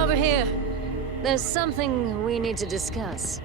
Over here. There's something we need to discuss.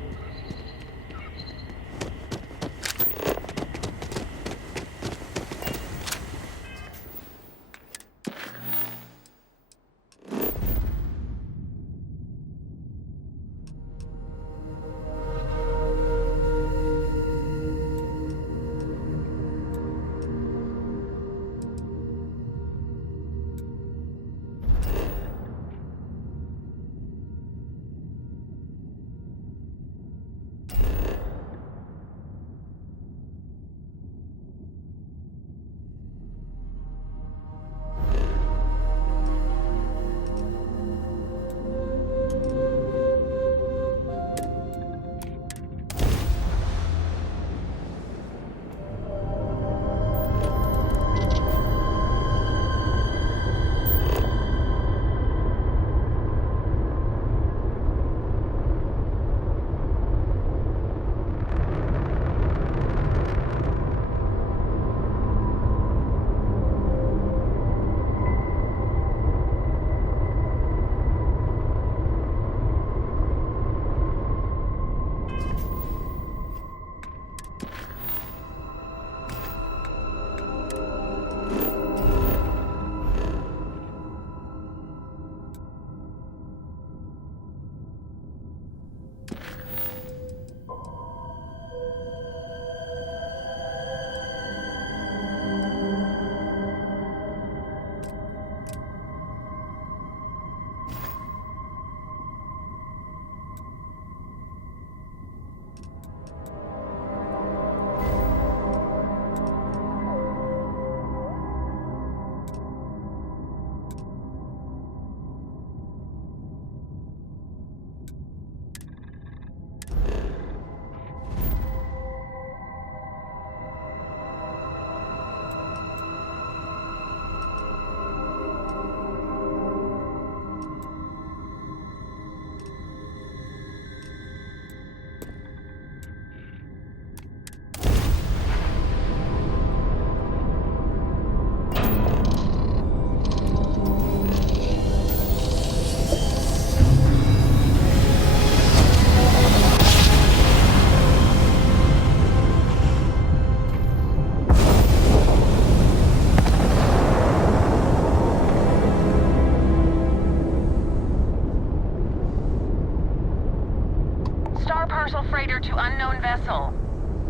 Freighter to unknown vessel.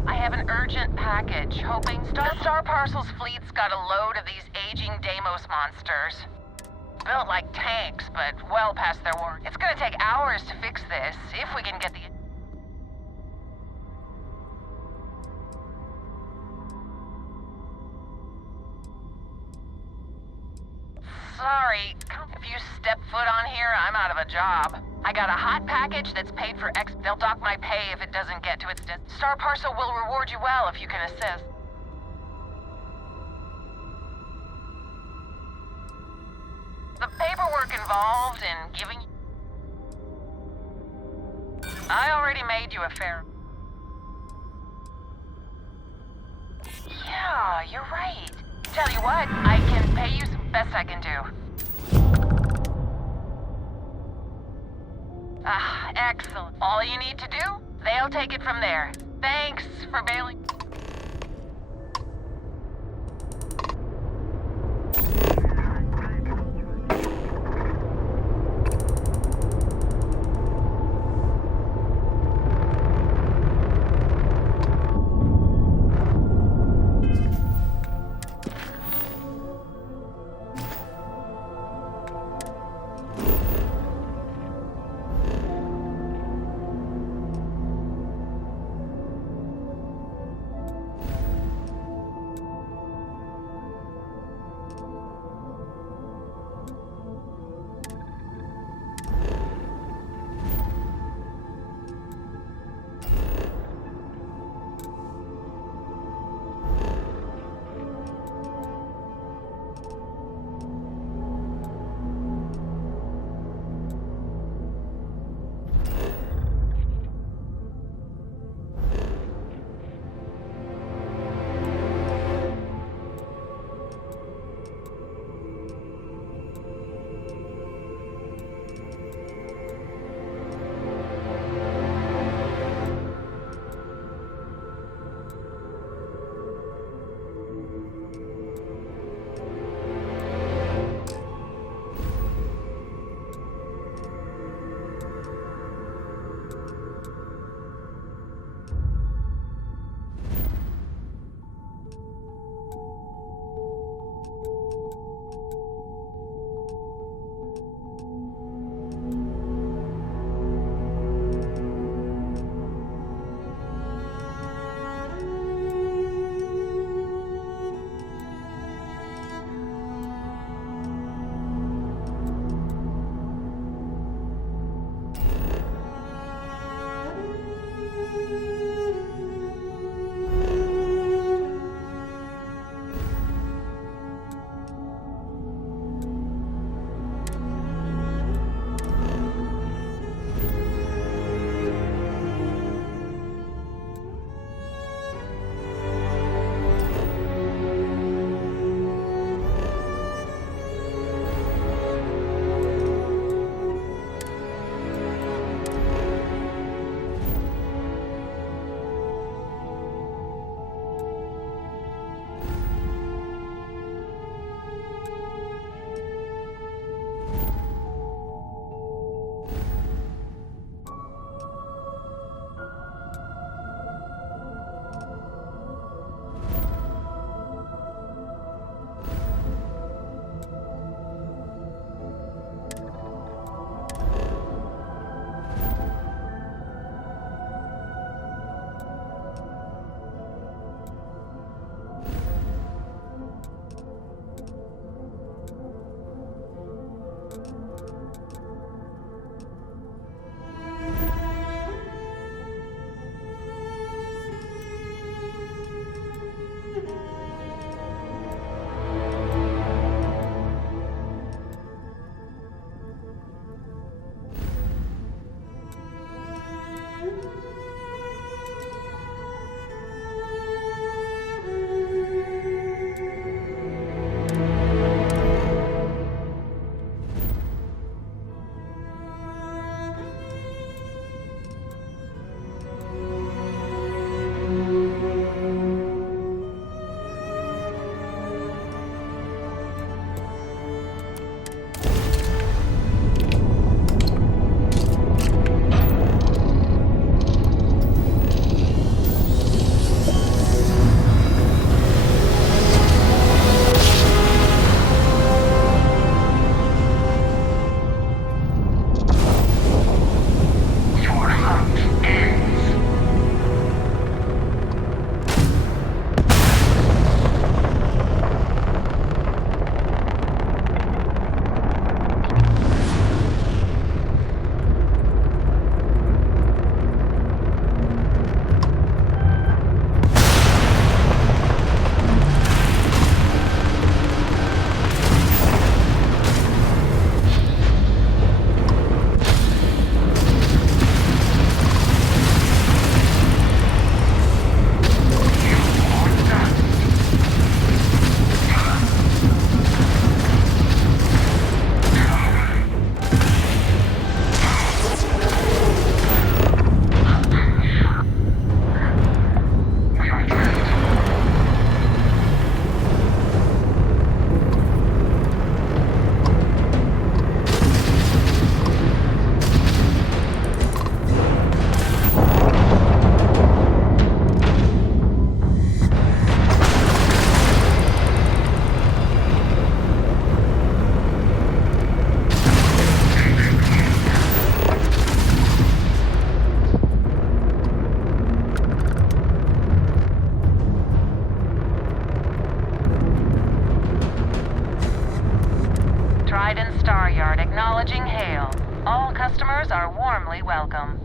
I have an urgent package, hoping Star Parcel's fleet's got a load of these aging Deimos monsters. Built like tanks, but well past their warranty. It's gonna take hours to fix this, if we can get the... Sorry, if you step foot on here, I'm out of a job. I got a hot package that's paid for X. They'll dock my pay if it doesn't get to its Star Parcel will reward you well if you can assist. The paperwork involved in giving... I already made you a fair... Yeah, you're right. Tell you what, I can pay you some best I can do. Ah, excellent. All you need to do, they'll take it from there. Thanks for bailing. customers are warmly welcome.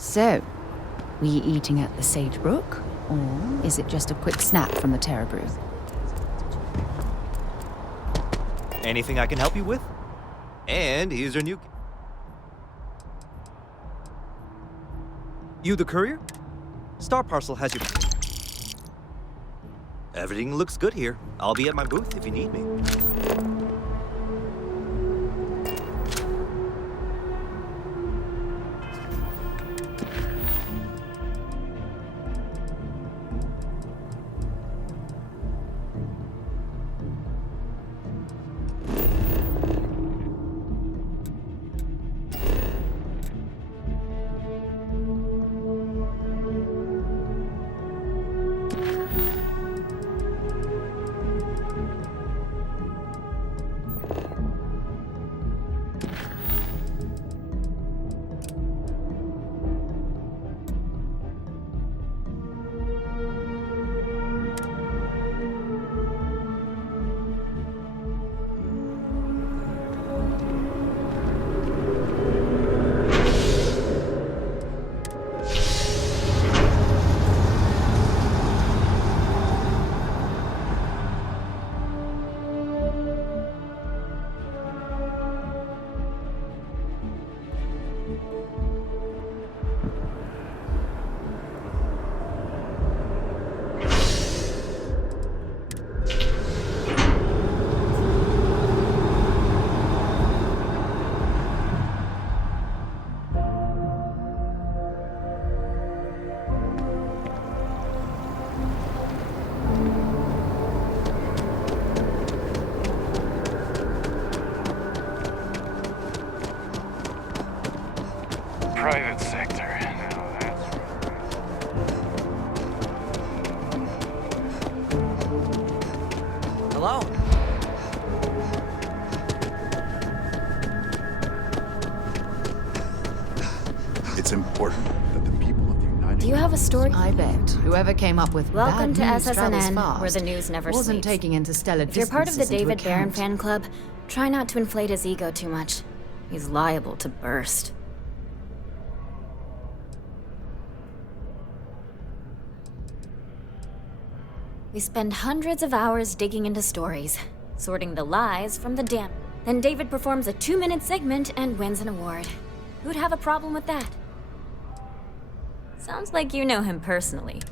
So, were you eating at the Sagebrook, or is it just a quick snap from the Terror Brew? Anything I can help you with? And here's your new... You the courier? Star Parcel has your... Everything looks good here. I'll be at my booth if you need me. Private sector. Now that's Hello? It's important that the people of the United Do you have a story? I bet whoever came up with Welcome to bad news travels SSNN, fast where the news never wasn't sleeps. taking interstellar If you're part of the distances into David Barron account. fan club, try not to inflate his ego too much. He's liable to burst. We spend hundreds of hours digging into stories, sorting the lies from the damn. Then David performs a 2-minute segment and wins an award. Who'd have a problem with that? Sounds like you know him personally.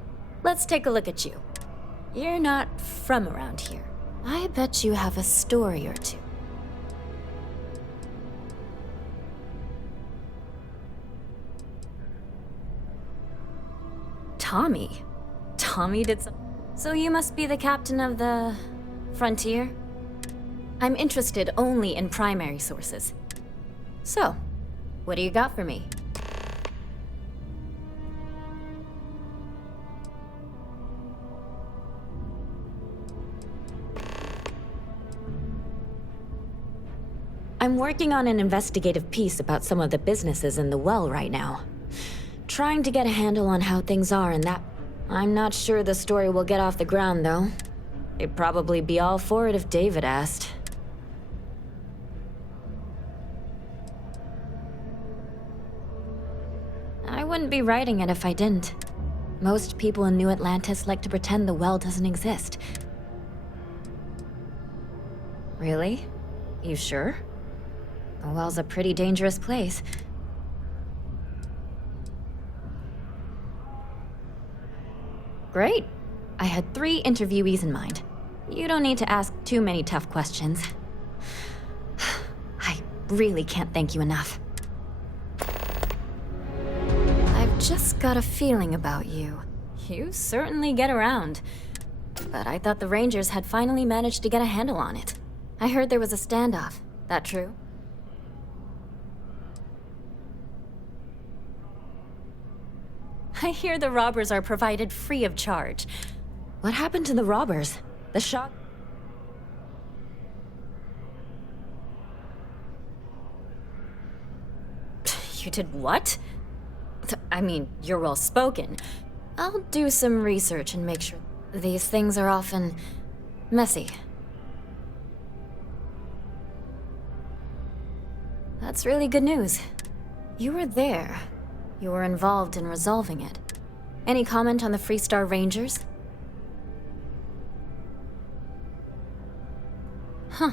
Let's take a look at you. You're not from around here. I bet you have a story or two. Tommy? Tommy did some... So you must be the captain of the... Frontier? I'm interested only in primary sources. So, what do you got for me? I'm working on an investigative piece about some of the businesses in the well right now. Trying to get a handle on how things are in that... I'm not sure the story will get off the ground, though. They'd probably be all for it if David asked. I wouldn't be writing it if I didn't. Most people in New Atlantis like to pretend the well doesn't exist. Really? You sure? The well's a pretty dangerous place. Great. I had 3 interviewees in mind. You don't need to ask too many tough questions. I really can't thank you enough. I've just got a feeling about you. You certainly get around. But I thought the Rangers had finally managed to get a handle on it. I heard there was a standoff. That true? I hear the robbers are provided free of charge. What happened to the robbers? The shock... You did what? I mean, you're well spoken. I'll do some research and make sure. These things are often messy. That's really good news. You were there. You were involved in resolving it. Any comment on the Freestar Rangers? Huh.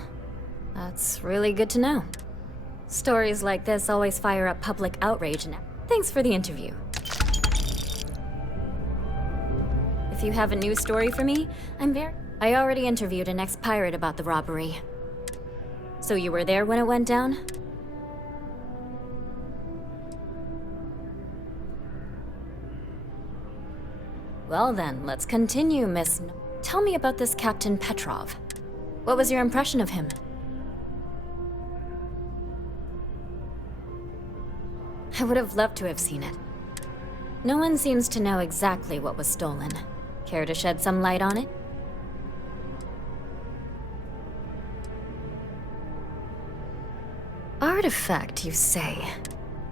That's really good to know. Stories like this always fire up public outrage and... Thanks for the interview. If you have a new story for me, I already interviewed an ex-pirate about the robbery. So you were there when it went down? Well then, let's continue, Miss... Tell me about this Captain Petrov. What was your impression of him? I would have loved to have seen it. No one seems to know exactly what was stolen. Care to shed some light on it? Artifact, you say?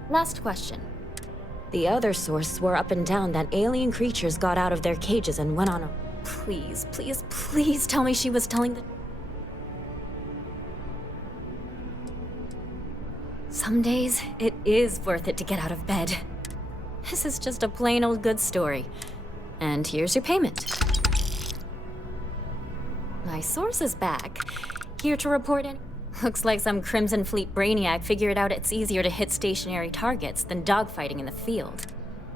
Last question. The other source swore up and down that alien creatures got out of their cages and went on a... Please, please, please tell me she was telling the... Some days, it is worth it to get out of bed. This is just a plain old good story. And here's your payment. My source is back. Here to report any... Looks like some Crimson Fleet brainiac figured out it's easier to hit stationary targets than dogfighting in the field.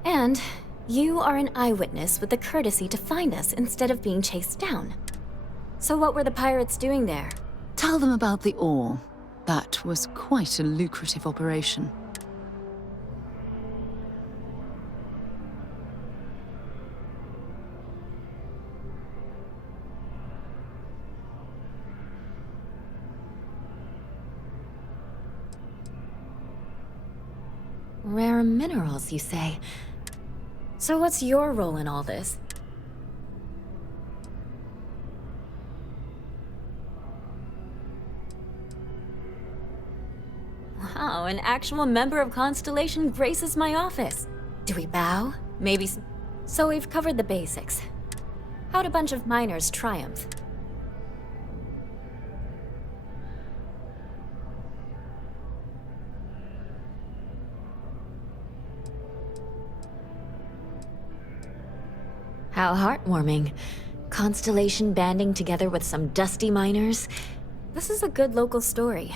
And you are an eyewitness with the courtesy to find us instead of being chased down. So what were the pirates doing there? Tell them about the ore. That was quite a lucrative operation. Rare minerals, you say? So what's your role in all this? Wow, an actual member of Constellation graces my office. Do we bow? Maybe So we've covered the basics. How'd a bunch of miners triumph? How heartwarming. Constellation banding together with some dusty miners. This is a good local story.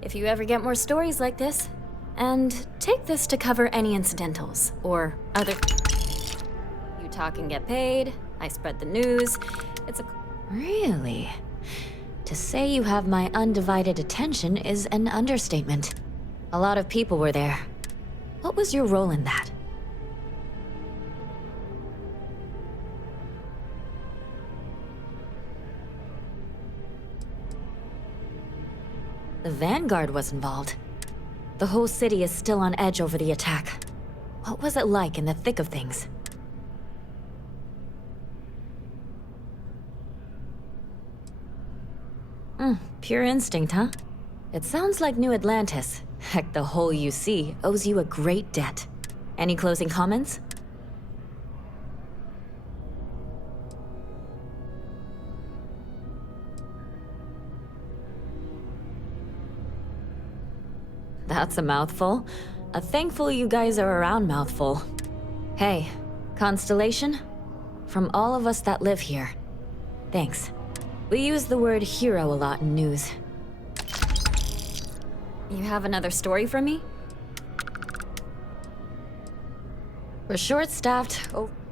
If you ever get more stories like this, and take this to cover any incidentals, or other... You talk and get paid, I spread the news, it's a... Really? To say you have my undivided attention is an understatement. A lot of people were there. What was your role in that? The Vanguard was involved. The whole city is still on edge over the attack. What was it like in the thick of things? Pure instinct, huh? It sounds like New Atlantis. Heck, the whole UC owes you a great debt. Any closing comments? That's a mouthful. A thankful you guys are around mouthful. Hey, Constellation? From all of us that live here, thanks. We use the word hero a lot in news. You have another story for me? We're short-staffed,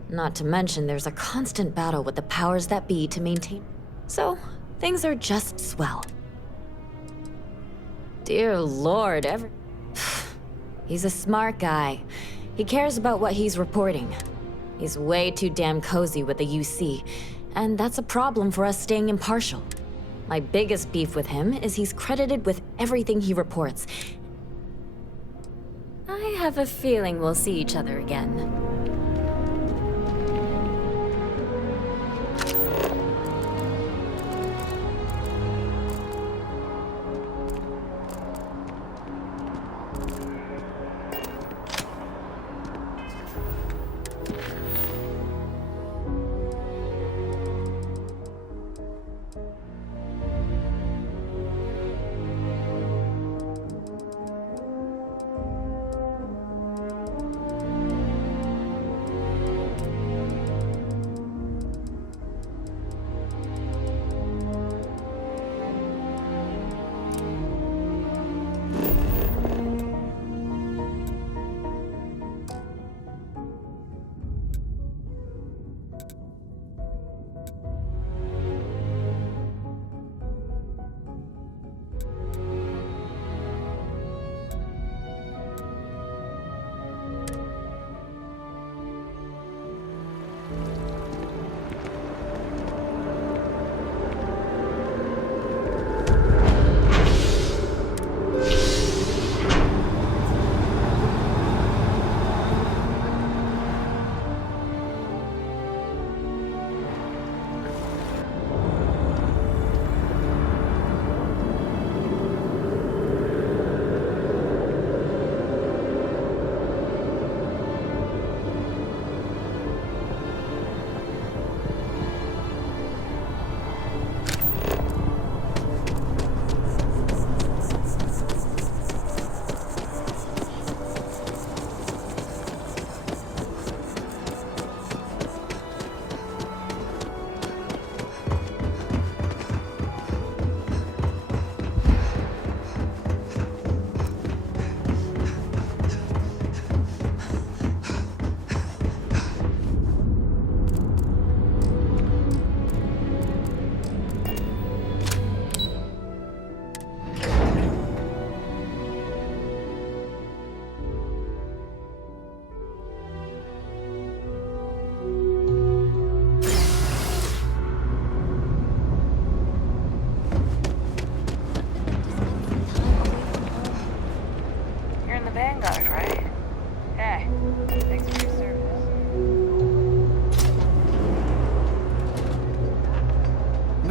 not to mention there's a constant battle with the powers that be to maintain... So, things are just swell. Dear Lord, He's a smart guy. He cares about what he's reporting. He's way too damn cozy with the UC, and that's a problem for us staying impartial. My biggest beef with him is he's credited with everything he reports. I have a feeling we'll see each other again.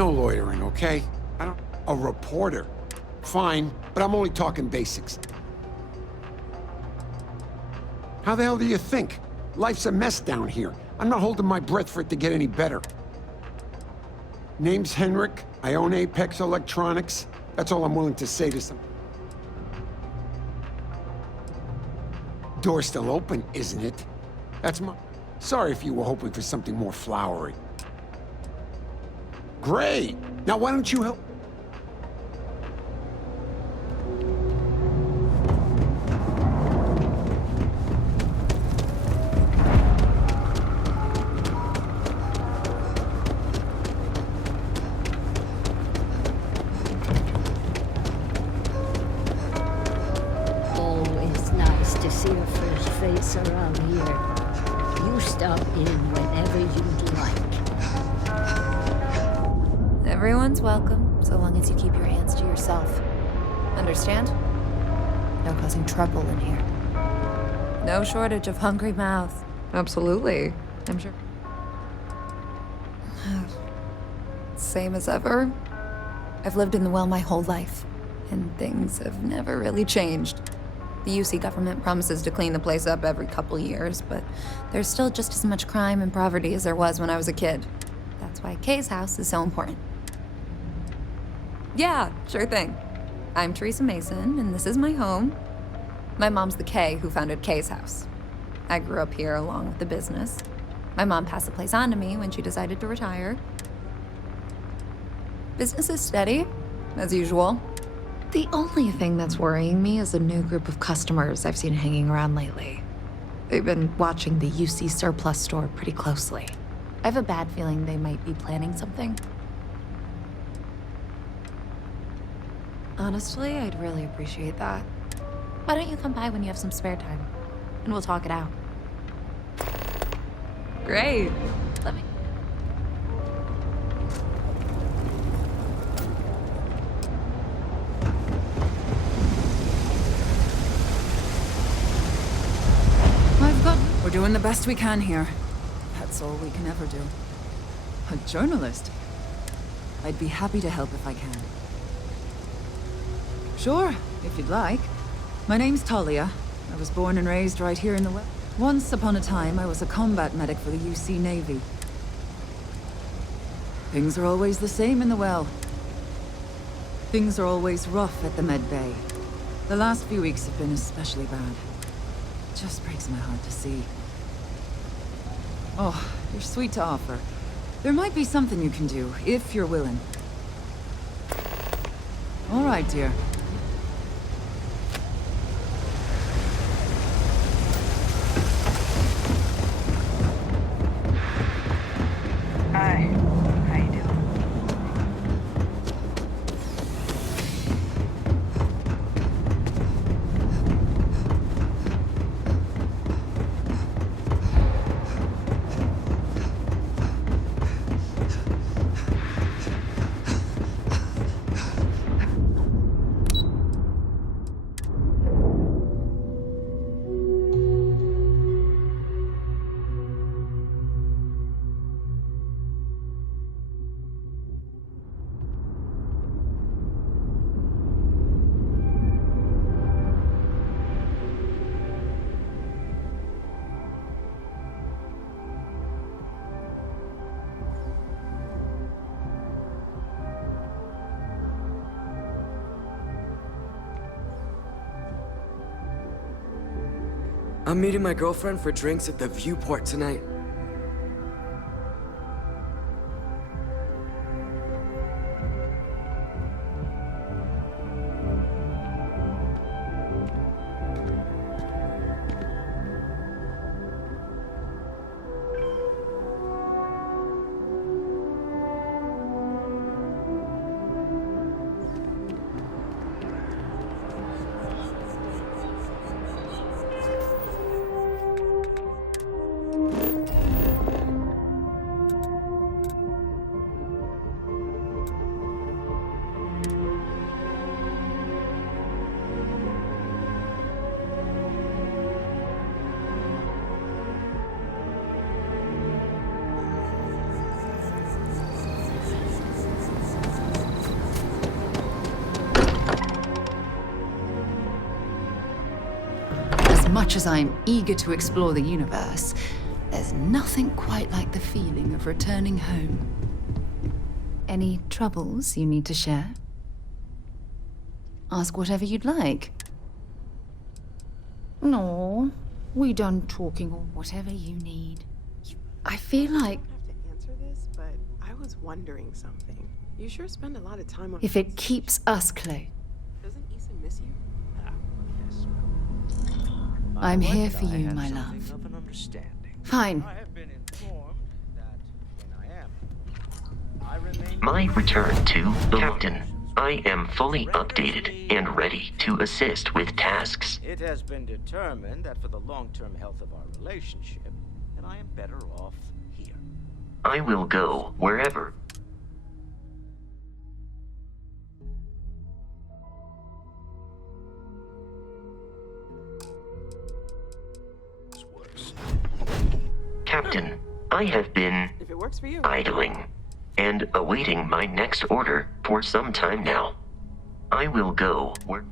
No loitering, okay? I don't... A reporter. Fine, but I'm only talking basics. How the hell do you think? Life's a mess down here. I'm not holding my breath for it to get any better. Name's Henrik. I own Apex Electronics. That's all I'm willing to say to some... Door's still open, isn't it? That's my... Sorry if you were hoping for something more flowery. Great! Now why don't you help... Always nice to see a fresh face around here. You stop in whenever you'd like. Everyone's welcome, so long as you keep your hands to yourself. Understand? No causing trouble in here. No shortage of hungry mouths. Absolutely. I'm sure. Same as ever. I've lived in the well my whole life, and things have never really changed. The UC government promises to clean the place up every couple years, but there's still just as much crime and poverty as there was when I was a kid. That's why Kay's house is so important. Yeah, sure thing. I'm Teresa Mason, and this is my home. My mom's the Kay who founded Kay's house. I grew up here along with the business. My mom passed the place on to me when she decided to retire. Business is steady, as usual. The only thing that's worrying me is a new group of customers I've seen hanging around lately. They've been watching the UC surplus store pretty closely. I have a bad feeling they might be planning something. Honestly, I'd really appreciate that. Why don't you come by when you have some spare time, and we'll talk it out. Great. Let me... We're doing the best we can here. That's all we can ever do. A journalist? I'd be happy to help if I can. Sure, if you'd like. My name's Talia. I was born and raised right here in the West. Once upon a time, I was a combat medic for the UC Navy. Things are always the same in the well. Things are always rough at the med bay. The last few weeks have been especially bad. It just breaks my heart to see. Oh, you're sweet to offer. There might be something you can do, if you're willing. All right, dear. Hi. How you doing? I'm meeting my girlfriend for drinks at the Viewport tonight. much as I'm eager to explore the universe, there's nothing quite like the feeling of returning home. Any troubles you need to share? Ask whatever you'd like. No, we done talking or whatever you need. I feel like... I don't have to answer this, but I was wondering something. You sure spend a lot of time on... If it keeps us close. Doesn't Ethan miss you? I'm here for you, my love. Fine. My return to Captain. I am fully updated and ready to assist with tasks. It has been determined that for the long-term health of our relationship, that I am better off here. I will go wherever. Captain, I have been If it works for you. idling and awaiting my next order for some time now. I will go where...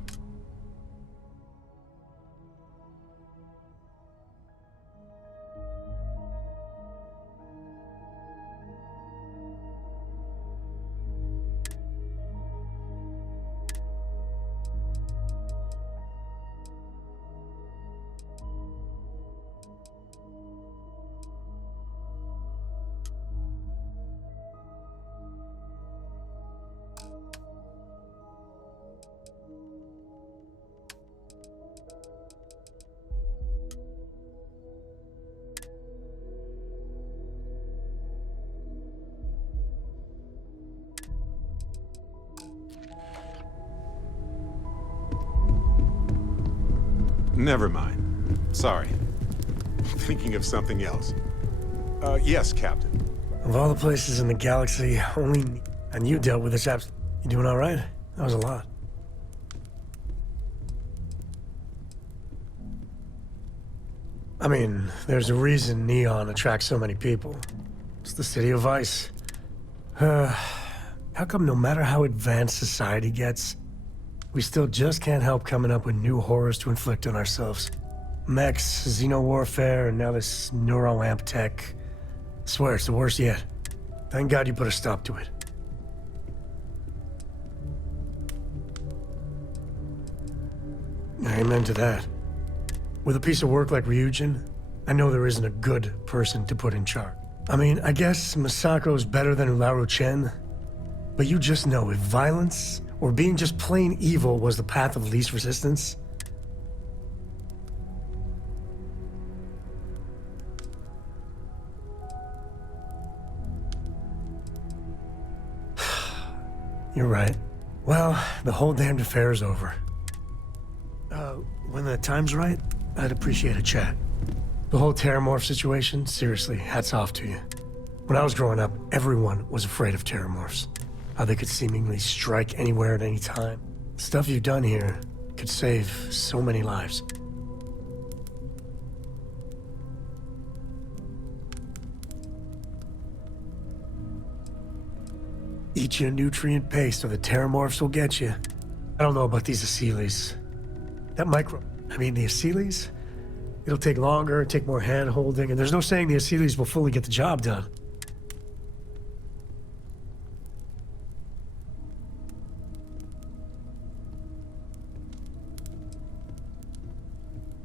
Never mind. Sorry. Thinking of something else. Yes, Captain. Of all the places in the galaxy, only... And you dealt with this You doing all right? That was a lot. I mean, there's a reason Neon attracts so many people. It's the city of ice. How come no matter how advanced society gets, we still just can't help coming up with new horrors to inflict on ourselves? Mechs, xeno-warfare, and now this neuro-amp tech. Swear, it's the worst yet. Thank God you put a stop to it. Amen to that. With a piece of work like Ryujin, I know there isn't a good person to put in charge. I mean, I guess Masako's better than Ularu Chen, but you just know if violence or being just plain evil was the path of least resistance. You're right. Well, the whole damned affair's over. When the time's right, I'd appreciate a chat. The whole Terramorph situation, seriously, hats off to you. When I was growing up, everyone was afraid of Terramorphs. How they could seemingly strike anywhere at any time. The stuff you've done here could save so many lives. Eat your nutrient paste or the Terramorphs will get you. I don't know about these Aseles. The Aseles? It'll take longer, take more hand-holding, and there's no saying the Aseles will fully get the job done.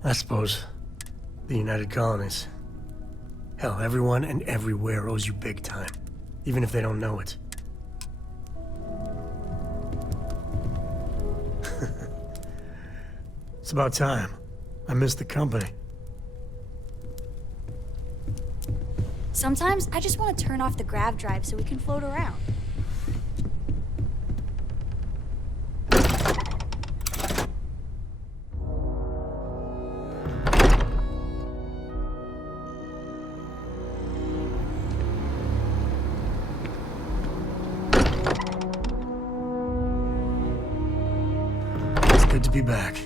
I suppose. The United Colonies. Hell, everyone and everywhere owes you big time. Even if they don't know it. It's about time. I miss the company. Sometimes I just want to turn off the grav drive so we can float around. It's good to be back.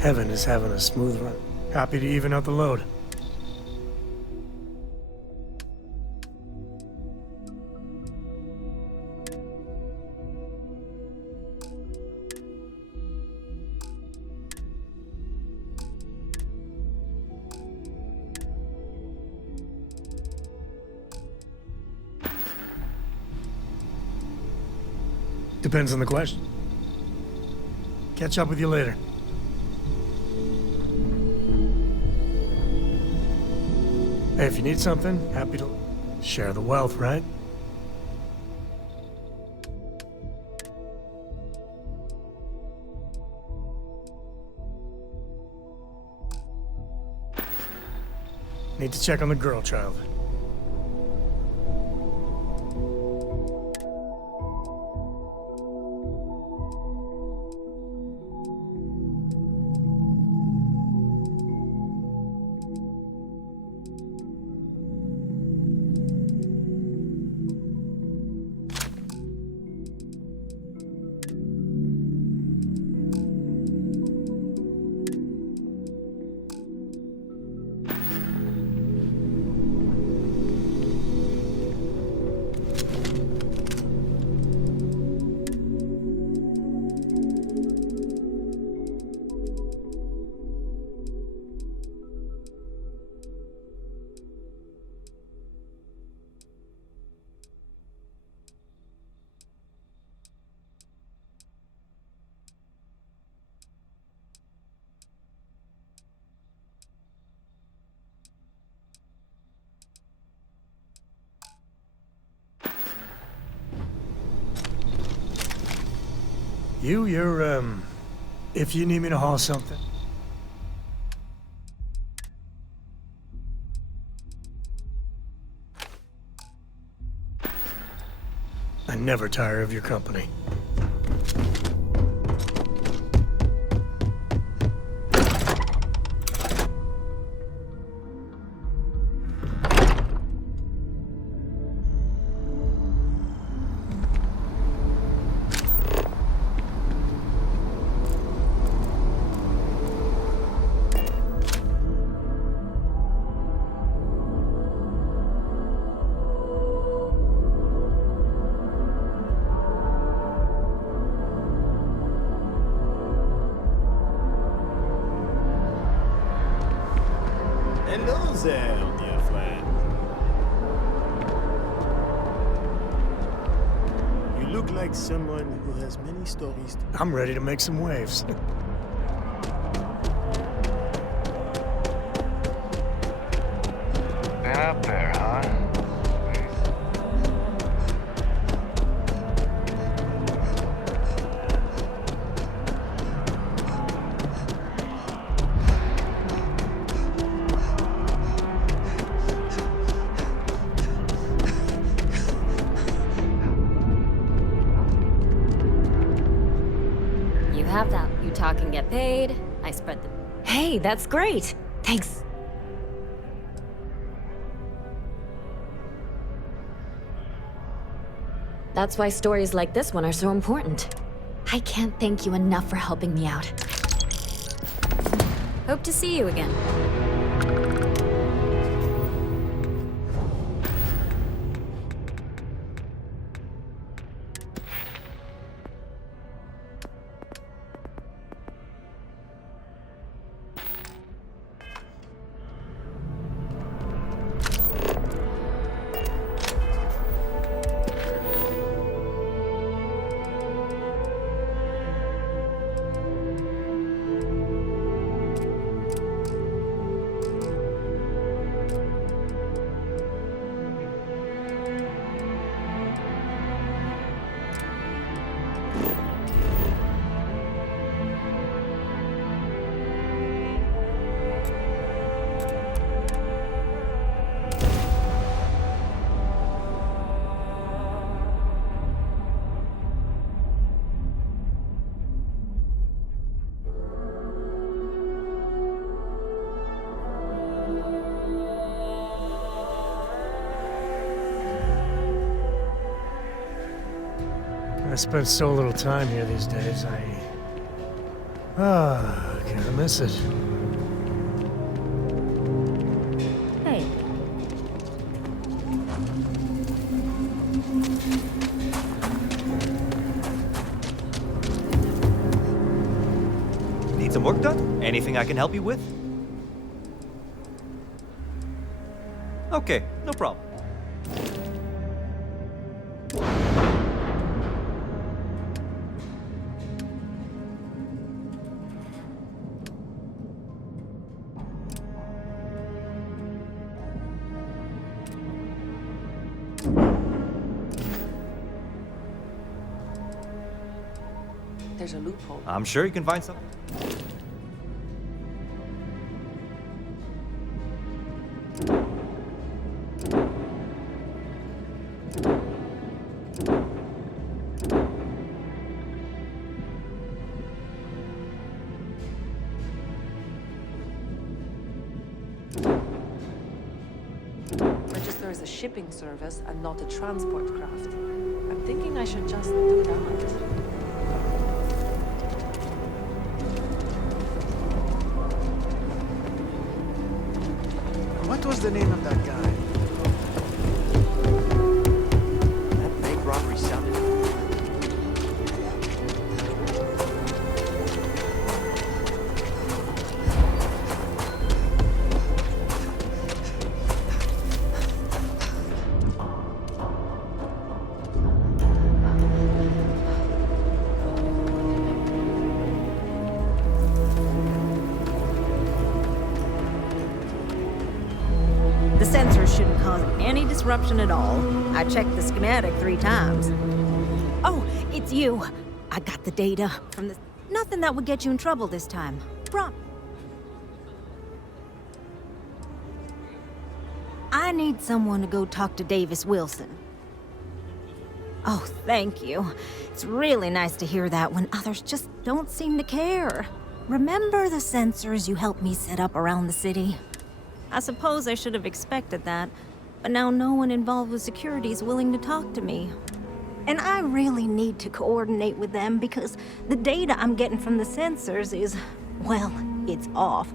Heaven is having a smooth run. Happy to even out the load. Depends on the question. Catch up with you later. Hey, if you need something, happy to share the wealth, right? Need to check on the girl child. You're, if you need me to haul something. I never tire of your company. Hello there, dear friend. You look like someone who has many stories to I'm ready to make some waves. Been up there, huh? You have that. You talk and get paid. I spread the... Hey, that's great! Thanks. That's why stories like this one are so important. I can't thank you enough for helping me out. Hope to see you again. I spend so little time here these days, Can't miss it. Hey. Need some work done? Anything I can help you with? Okay, no problem. There's a loophole. I'm sure you can find something. Register as a shipping service and not a transport craft. I'm thinking I should just do that. What was the name of that guy? That bank robbery sounded. The sensors shouldn't cause any disruption at all. I checked the schematic 3 times. Oh, it's you. I got the data from the... Nothing that would get you in trouble this time. I need someone to go talk to Davis Wilson. Oh, thank you. It's really nice to hear that when others just don't seem to care. Remember the sensors you helped me set up around the city? I suppose I should have expected that, but now no one involved with security is willing to talk to me. And I really need to coordinate with them because the data I'm getting from the sensors is, well, it's off.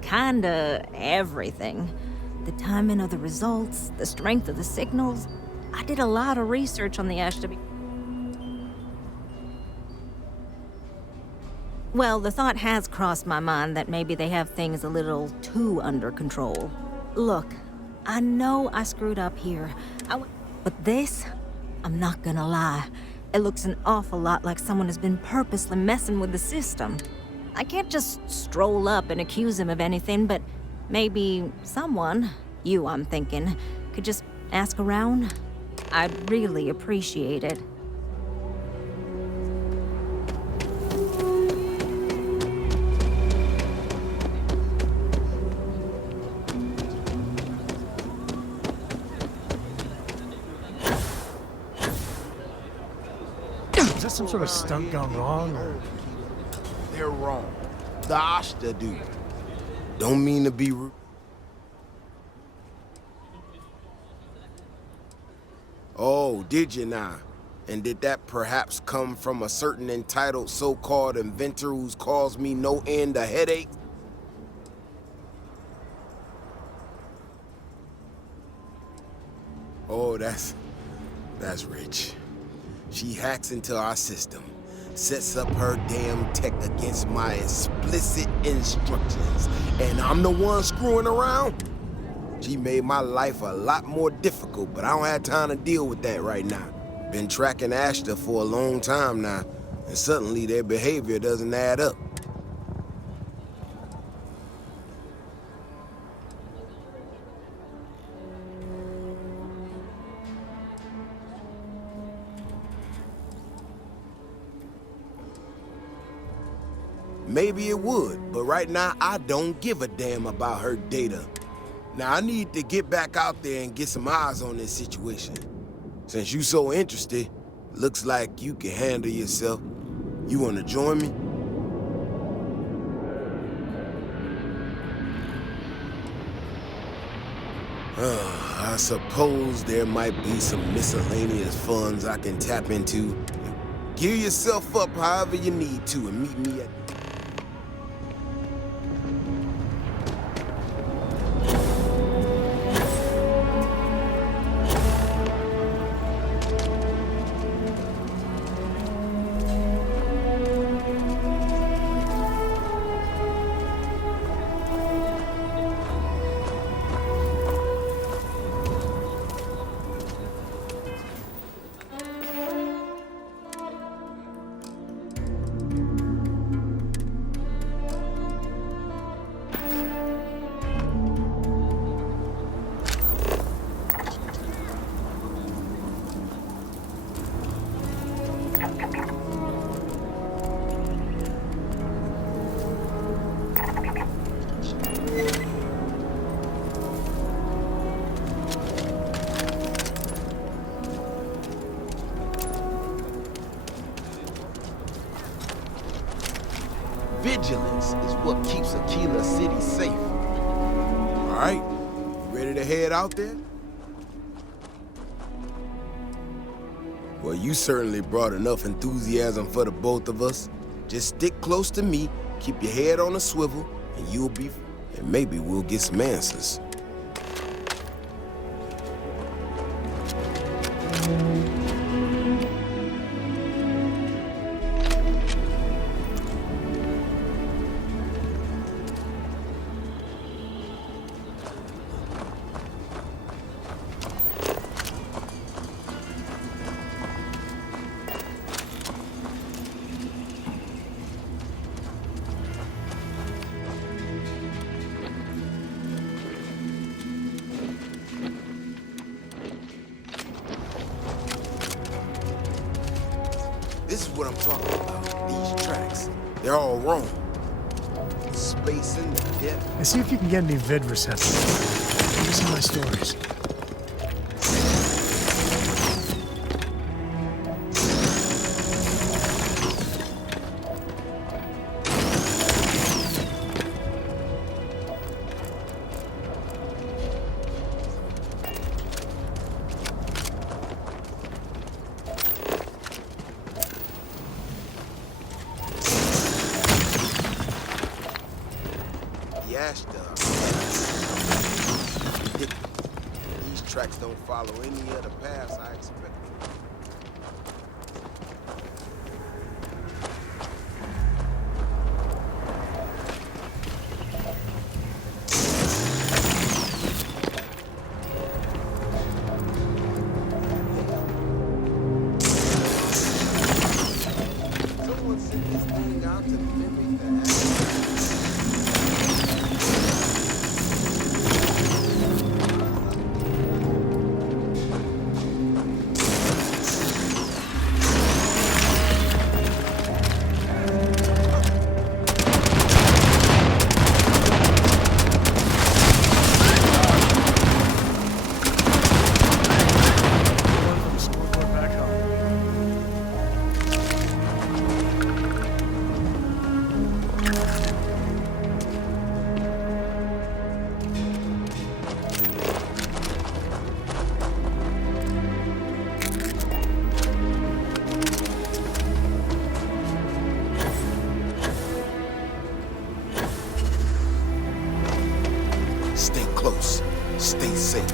Kinda everything. The timing of the results, the strength of the signals. I did a lot of research on the SW. Well, the thought has crossed my mind that maybe they have things a little too under control. Look, I know I screwed up here. But this, I'm not gonna lie. It looks an awful lot like someone has been purposely messing with the system. I can't just stroll up and accuse him of anything, but maybe someone, you I'm thinking, could just ask around. I'd really appreciate it. Is that some sort of stunt gone wrong, or...? They're wrong. The Ashta do. Don't mean to be rude. Oh, did you now? And did that perhaps come from a certain entitled so-called inventor who's caused me no end of headache? Oh, that's rich. She hacks into our system, sets up her damn tech against my explicit instructions, and I'm the one screwing around? She made my life a lot more difficult, but I don't have time to deal with that right now. Been tracking Ashta for a long time now, and suddenly their behavior doesn't add up. Maybe it would, but right now I don't give a damn about her data. Now I need to get back out there and get some eyes on this situation. Since you so interested, looks like you can handle yourself. You wanna join me? I suppose there might be some miscellaneous funds I can tap into. Gear yourself up however you need to and meet me at... Vigilance is what keeps Aquila City safe. All right, you ready to head out there? Well, you certainly brought enough enthusiasm for the both of us. Just stick close to me, keep your head on a swivel, and you'll be... and maybe we'll get some answers. This is what I'm talking about, these tracks. They're all wrong. The spacing, the depth. And see if you can get any vid receptors. These are my stories. These tracks don't follow any other paths I expected. Someone sent this thing out to mimic the Stay close. Stay safe.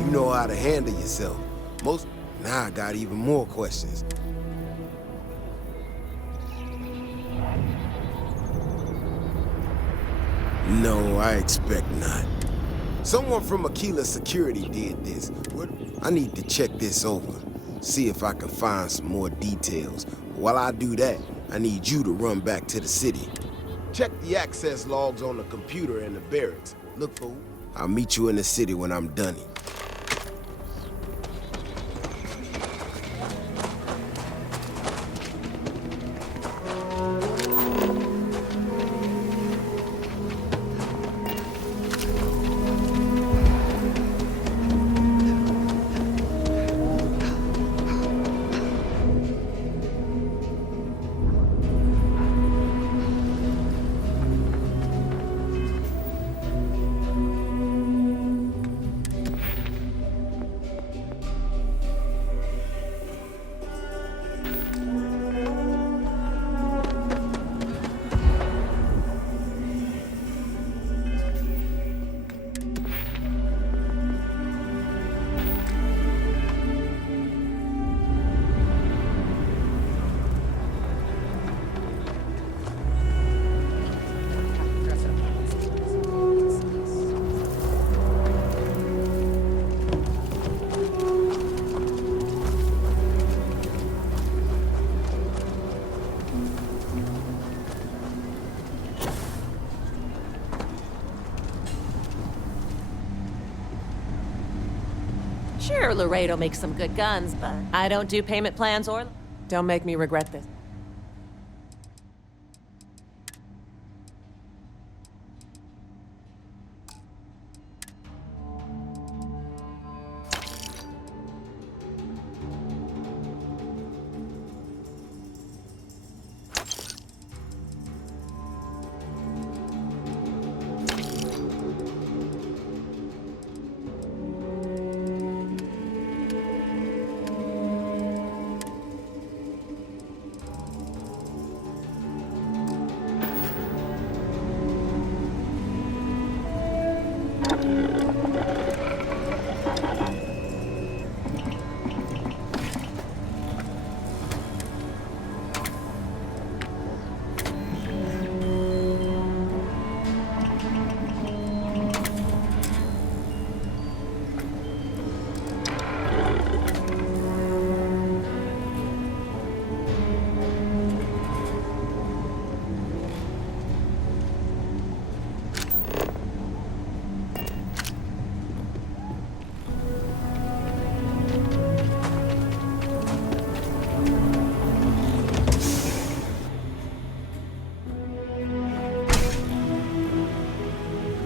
You know how to handle yourself. Now I got even more questions. No, I expect not. Someone from Aquila Security did this. I need to check this over. see if I can find some more details. While I do that, I need you to run back to the city. Check the access logs on the computer in the barracks. Look for... I'll meet you in the city when I'm done. Sure, Laredo makes some good guns, but I don't do payment plans or... Don't make me regret this.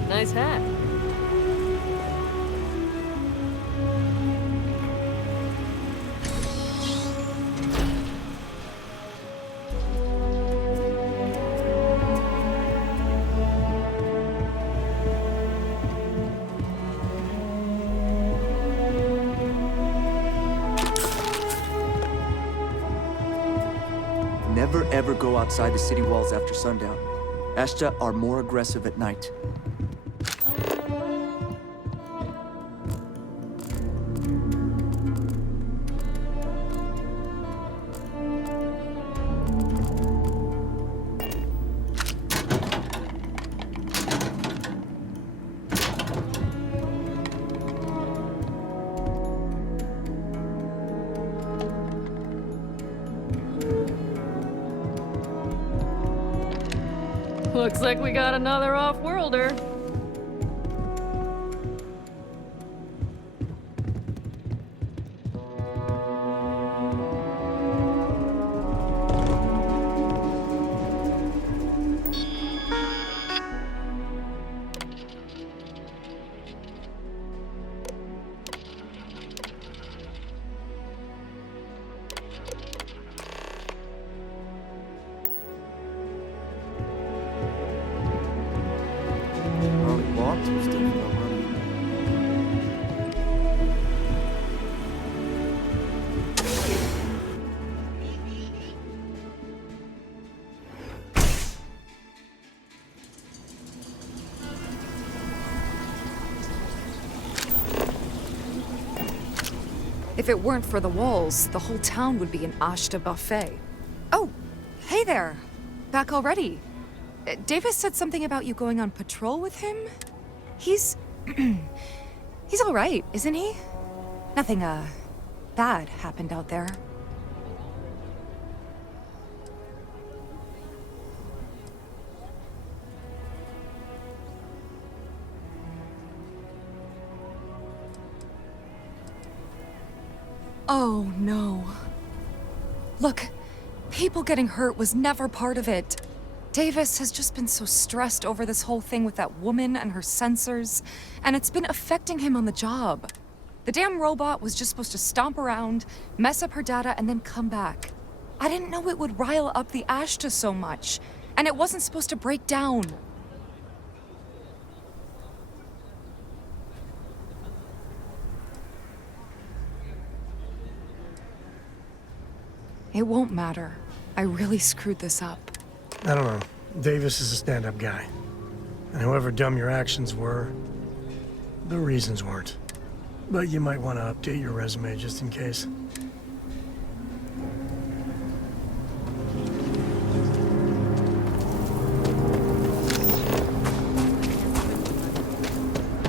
Nice hat. Never ever go outside the city walls after sundown. Ashta are more aggressive at night. Looks like we got another off-worlder. If it weren't for the walls, the whole town would be an Ashta buffet. Oh, hey there. Back already. Davis said something about you going on patrol with him? He's... he's all right, isn't he? Nothing, bad happened out there. Oh no. Look, people getting hurt was never part of it. Davis has just been so stressed over this whole thing with that woman and her sensors, and it's been affecting him on the job. The damn robot was just supposed to stomp around, mess up her data, and then come back. I didn't know it would rile up the Ashta so much, and it wasn't supposed to break down. It won't matter. I really screwed this up. I don't know. Davis is a stand-up guy. And however dumb your actions were, the reasons weren't. But you might want to update your resume just in case.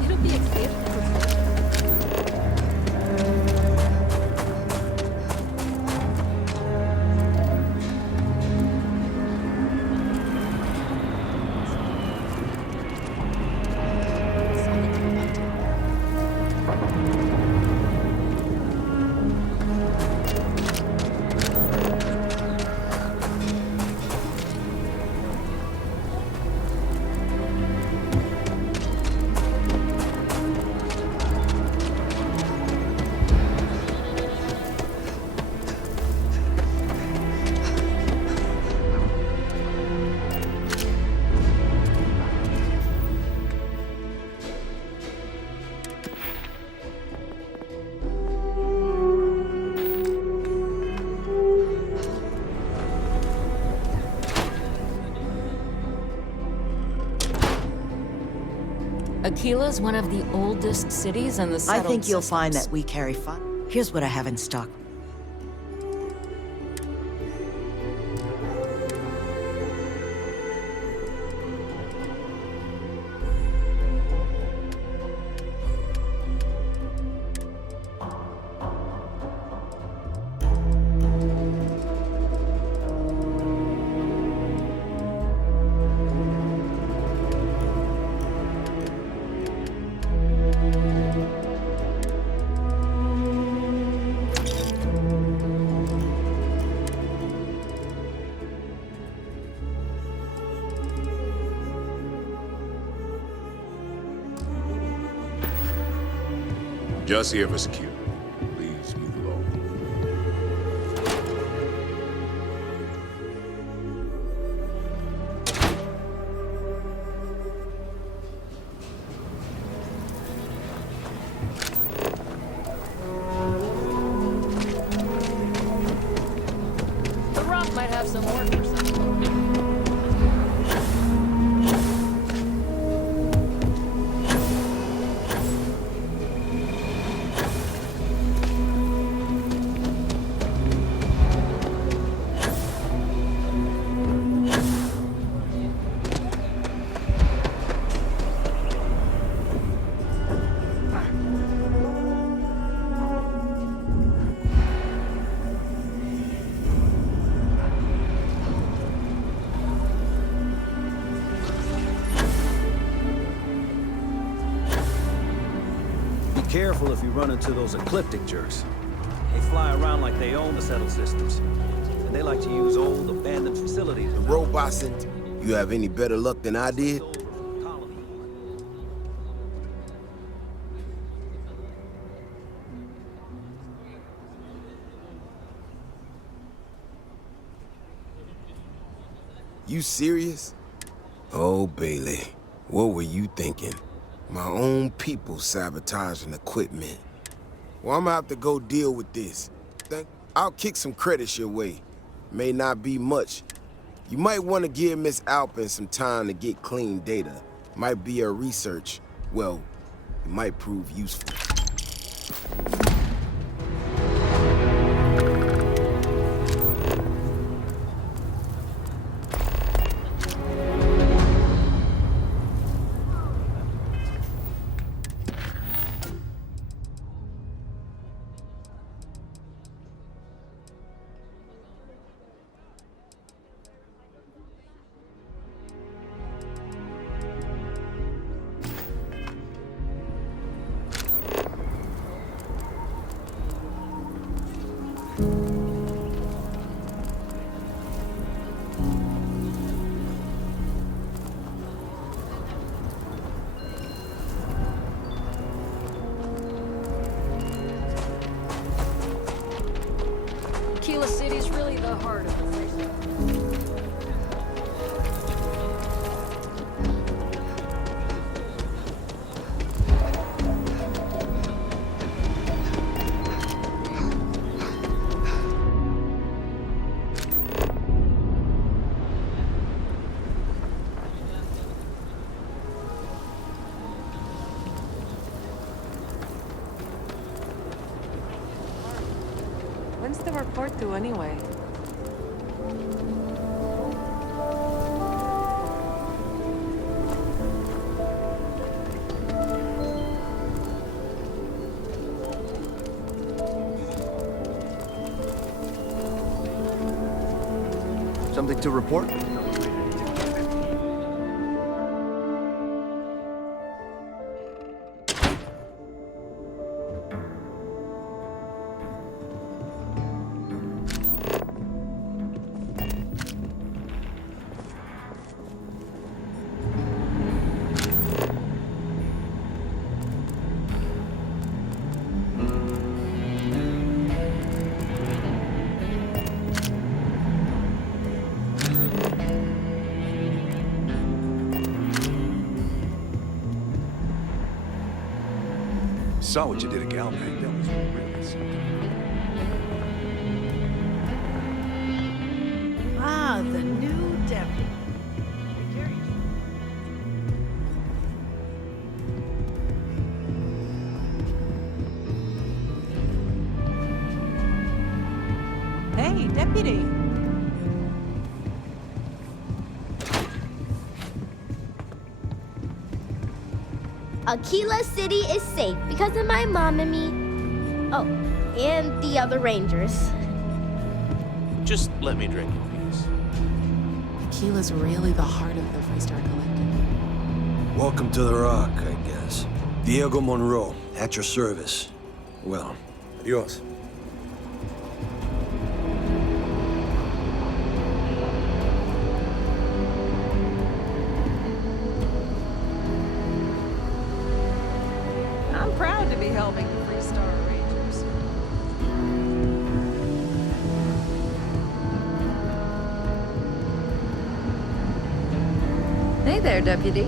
It'll be a gift. Aquila's one of the oldest cities in the I settled think you'll find systems. that we carry fun. Here's what I have in stock. Just here for security. Please move along. The rock might have some work for some folk. Careful if you run into those ecliptic jerks. They fly around like they own the settled systems. And they like to use old, abandoned facilities. The robots, and you have any better luck than I did? You serious? Oh, Bailey, what were you thinking? My own people sabotaging equipment. Well, I'm gonna have to go deal with this. I'll kick some credits your way. May not be much. You might want to give Miss Alpin some time to get clean data. Might be her research. Well, it might prove useful. city's really the heart of the freestyle. When's the report due anyway? Something to report? Saw what you did at Galbank. That was really something. Ah, the new deputy. Hey, deputy. Aquila City is safe because of my mom and me. Oh, and the other rangers. Just let me drink in peace. Aquila's really the heart of the Freestar Collective. Welcome to the Rock, I guess. Diego Monroe, at your service. Well, adios. I'm proud to be helping the Freestar Rangers. Hey there, deputy.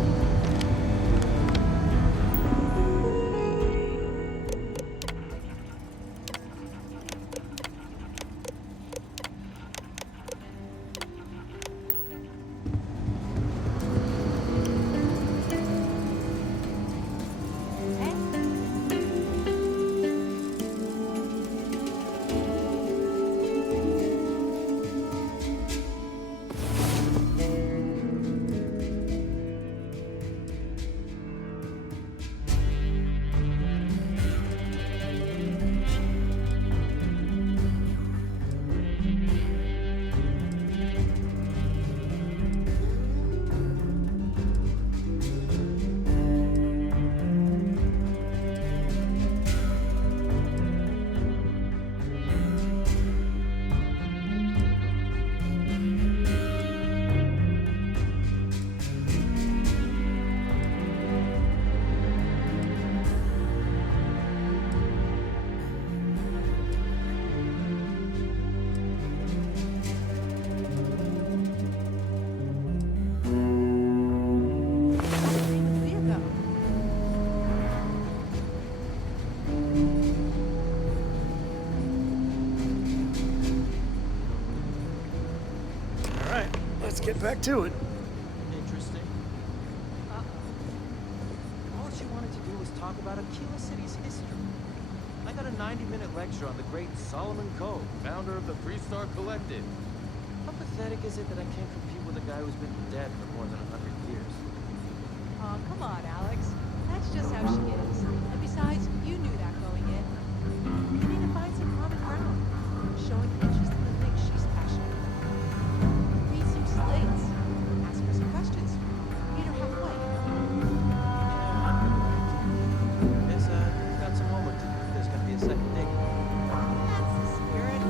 Let's get back to it. Interesting. All she wanted to do was talk about Aquila City's history. I got a 90-minute lecture on the great Solomon Coe, founder of the Freestar Collective. How pathetic is it that I can't compete with a guy who's been dead for more than 100 years? Oh, come on, Alex. That's just how she is. And besides, you knew that going in. You need to find some common ground. Showing interest in the things she's passionate about. Read some slates. Ask her some questions. Meet her halfway. Yes, got some homework to do. There's gonna be a second date. That's the spirit.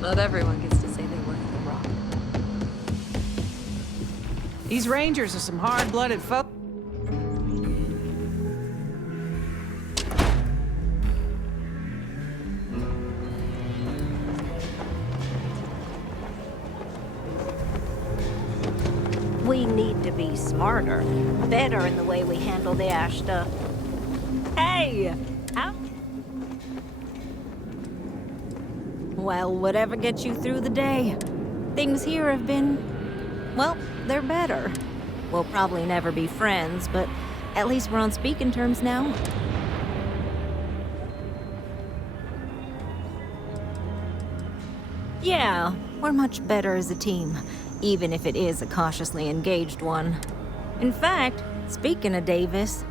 Not everyone gets to say they work for the Rock. These Rangers are some hard-blooded folk. We need to be smarter, better in the way we handle the ash stuff. Hey! How? Well, whatever gets you through the day. Things here have been, well, they're better. We'll probably never be friends, but at least we're on speaking terms now. Yeah, we're much better as a team, even if it is a cautiously engaged one. In fact, speaking of Davis,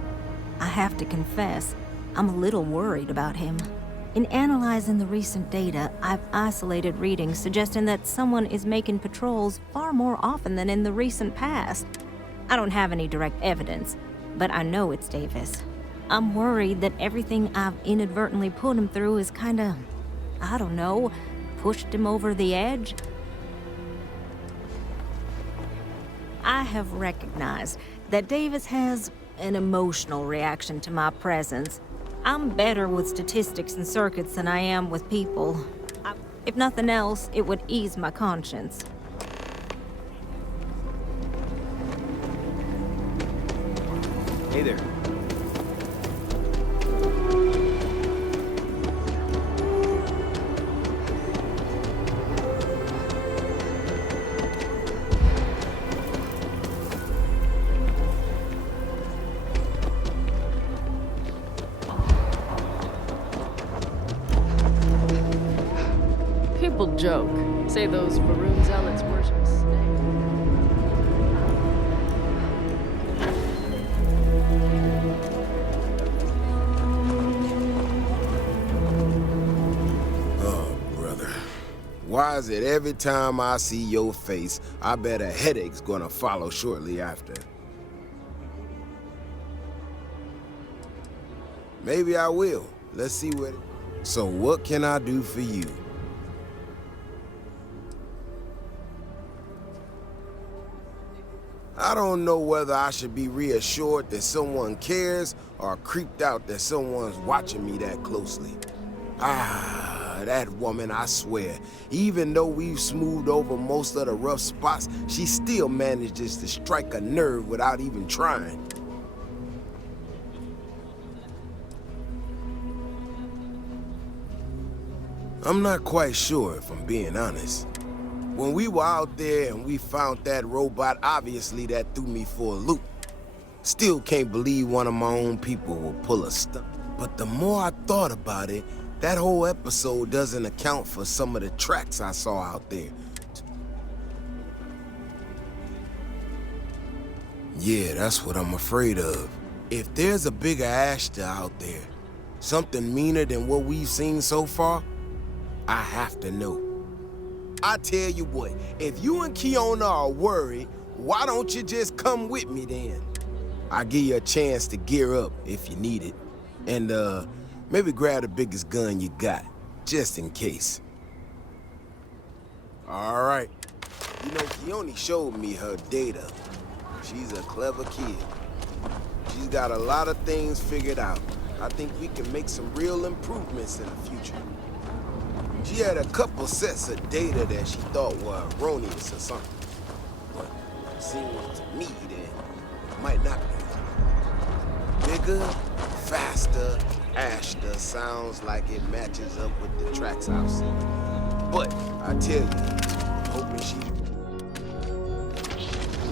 I have to confess, I'm a little worried about him. In analyzing the recent data, I've isolated readings suggesting that someone is making patrols far more often than in the recent past. I don't have any direct evidence, but I know it's Davis. I'm worried that everything I've inadvertently put him through is kinda, I don't know, pushed him over the edge. I have recognized that Davis has an emotional reaction to my presence. I'm better with statistics and circuits than I am with people. If nothing else, it would ease my conscience. Hey there. People joke. Say those Varun zealots worship a snake. Oh, brother. Why is it every time I see your face, I bet a headache's gonna follow shortly after? Maybe I will. Let's see what... So what can I do for you? I don't know whether I should be reassured that someone cares or creeped out that someone's watching me that closely. Ah, that woman, I swear. Even though we've smoothed over most of the rough spots, she still manages to strike a nerve without even trying. I'm not quite sure, if I'm being honest. When we were out there and we found that robot, obviously that threw me for a loop. Still can't believe one of my own people will pull a stunt. But the more I thought about it, that whole episode doesn't account for some of the tracks I saw out there. Yeah, that's what I'm afraid of. If there's a bigger Ashta out there, something meaner than what we've seen so far, I have to know. I tell you what, if you and Kiona are worried, why don't you just come with me then? I'll give you a chance to gear up if you need it. And maybe grab the biggest gun you got, just in case. All right. You know, Kioni showed me her data. She's a clever kid. She's got a lot of things figured out. I think we can make some real improvements in the future. She had a couple sets of data that she thought were erroneous or something. But seeing to me, then, it might not be. Bigger, faster, Ashta sounds like it matches up with the tracks I've seen. But, I tell you, I'm hoping she's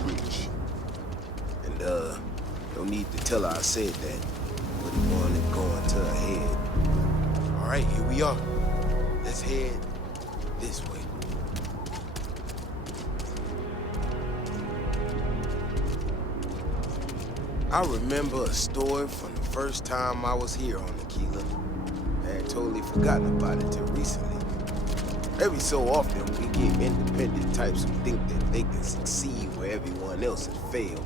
rich. And, no need to tell her I said that. But he wanted going to her head. All right, here we are. Let's head this way. I remember a story from the first time I was here on Aquila. I had totally forgotten about it till recently. Every so often, we get independent types who think that they can succeed where everyone else has failed.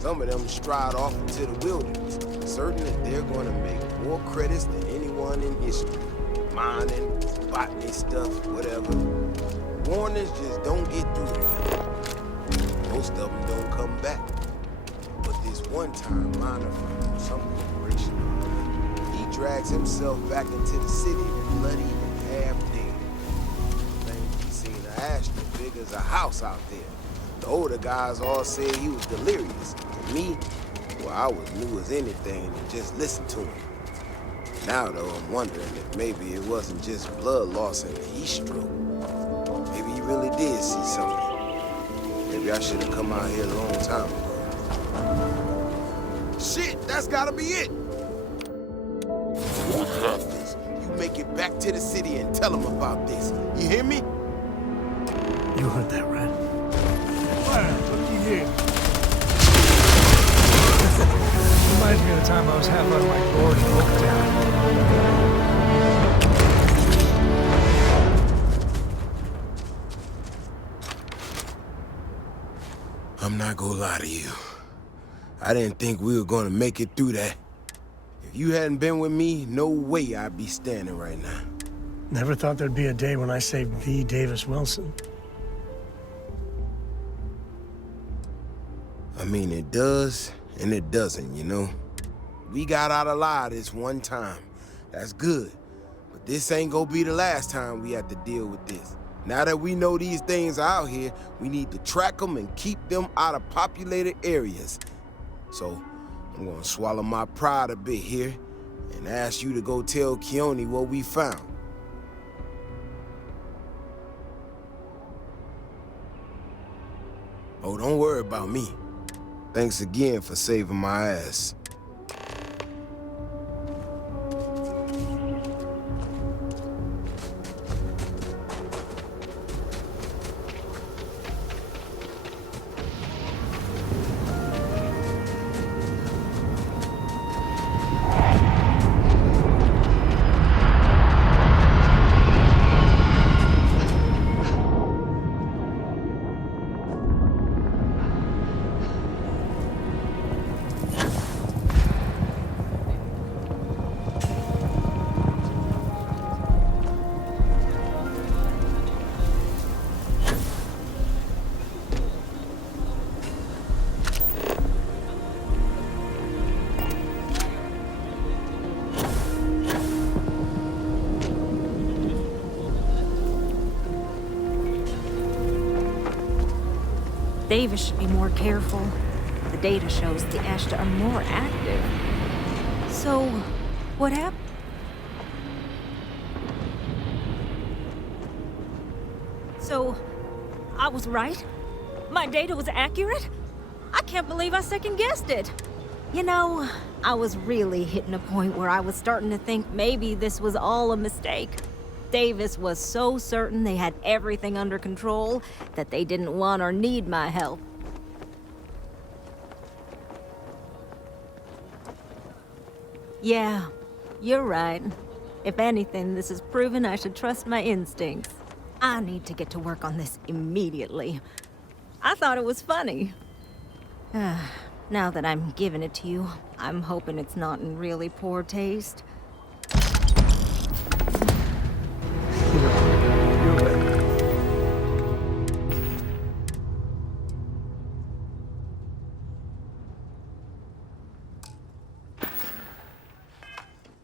Some of them stride off into the wilderness, certain that they're going to make more credits than anyone in history. mining, botany stuff, whatever. Warnings just don't get through to them. Most of them don't come back. But this one time miner from some corporation, he drags himself back into the city bloody and half dead. Claims he seen an Astra big as a house out there. The older guys all said he was delirious. And me, well, I was new as anything and just listened to him. Now, though, I'm wondering if maybe it wasn't just blood loss and a heat stroke. Maybe he really did see something. Maybe I should have come out here a long time ago. Shit, that's gotta be it! You make it back to the city and tell them about this. You hear me? You heard that, right? Looky here. Reminds me of the time I was half out of my gourd in Oaktown. I'm not gonna lie to you. I didn't think we were gonna make it through that. If you hadn't been with me, no way I'd be standing right now. Never thought there'd be a day when I saved the Davis Wilson. I mean, it does, and it doesn't, you know? We got out alive this one time. That's good. But this ain't gonna be the last time we have to deal with this. Now that we know these things are out here, we need to track them and keep them out of populated areas. So, I'm gonna swallow my pride a bit here and ask you to go tell Keone what we found. Oh, don't worry about me. Thanks again for saving my ass. Davis should be more careful. The data shows the Ashta are more active. So, what happened? So, I was right? My data was accurate? I can't believe I second-guessed it. You know, I was really hitting a point where I was starting to think maybe this was all a mistake. Davis was so certain they had everything under control that they didn't want or need my help. Yeah, you're right. If anything, this has proven I should trust my instincts. I need to get to work on this immediately. I thought it was funny. Now that I'm giving it to you, I'm hoping it's not in really poor taste.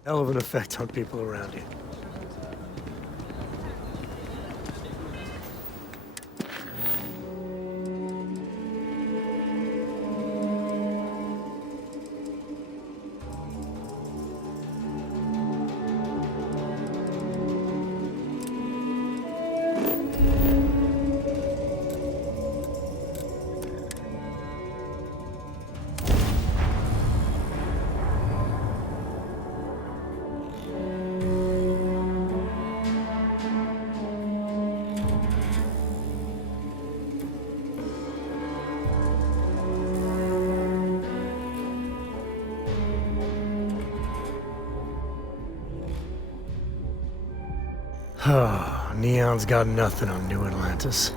Hell of an effect on people around you. Neon's got nothing on New Atlantis.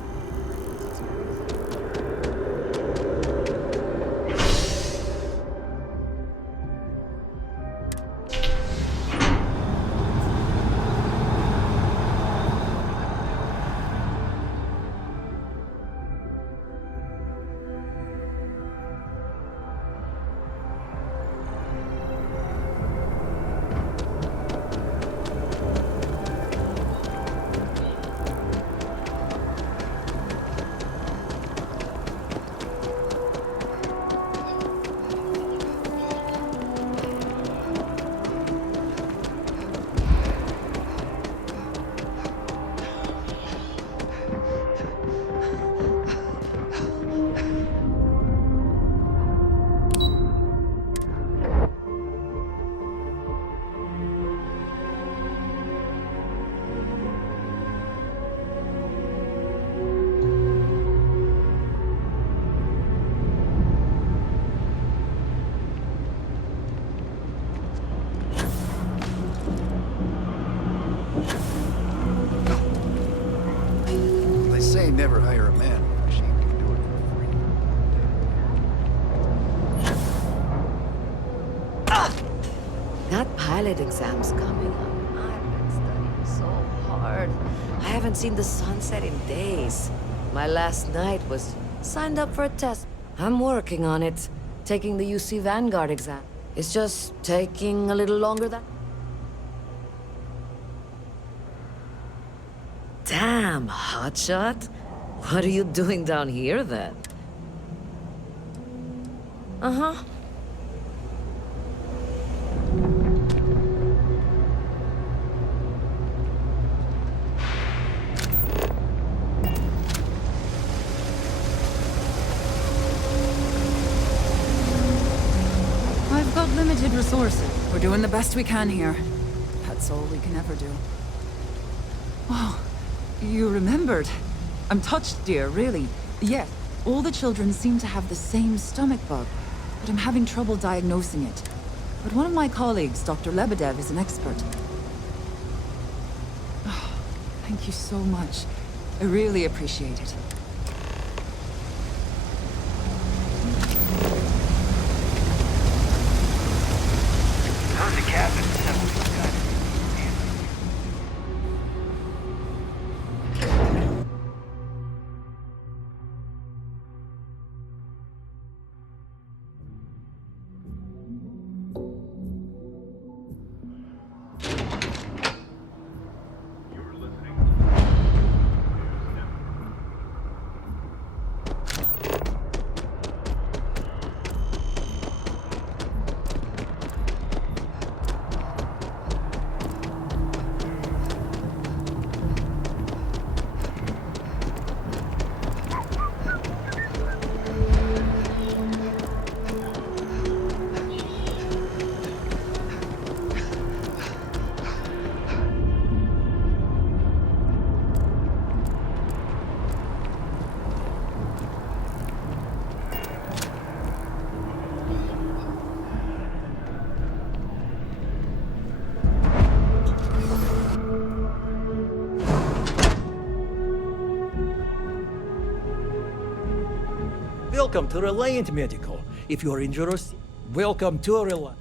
pilot exam's coming up. I've been studying so hard. I haven't seen the sunset in days. My last night was signed up for a test. I'm working on it. Taking the UC Vanguard exam. It's just taking a little longer than... Damn, hotshot. What are you doing down here, then? Uh-huh. I've got limited resources. We're doing the best we can here. That's all we can ever do. Oh, you remembered. I'm touched, dear, really. Yes, all the children seem to have the same stomach bug, but I'm having trouble diagnosing it. But one of my colleagues, Dr. Lebedev, is an expert. Oh, thank you so much. I really appreciate it. How's the cabin? Welcome to Reliant Medical. If you're injured, welcome to Reliant.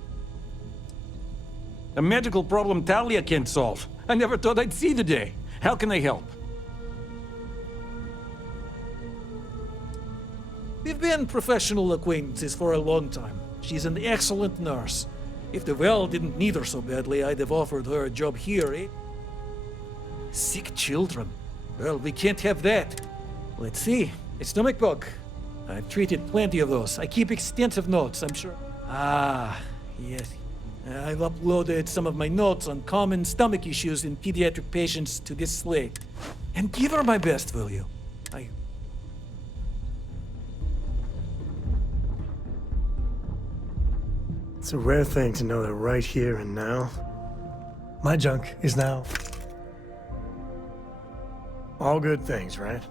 A medical problem Talia can't solve. I never thought I'd see the day. How can I help? We've been professional acquaintances for a long time. She's an excellent nurse. If the well didn't need her so badly, I'd have offered her a job here, eh? Sick children. Well, we can't have that. Let's see. A stomach bug. I've treated plenty of those. I keep extensive notes, I'm sure. Ah, yes. I've uploaded some of my notes on common stomach issues in pediatric patients to this slate. And give her my best, will you? It's a rare thing to know that right here and now, my junk is now all good things, right?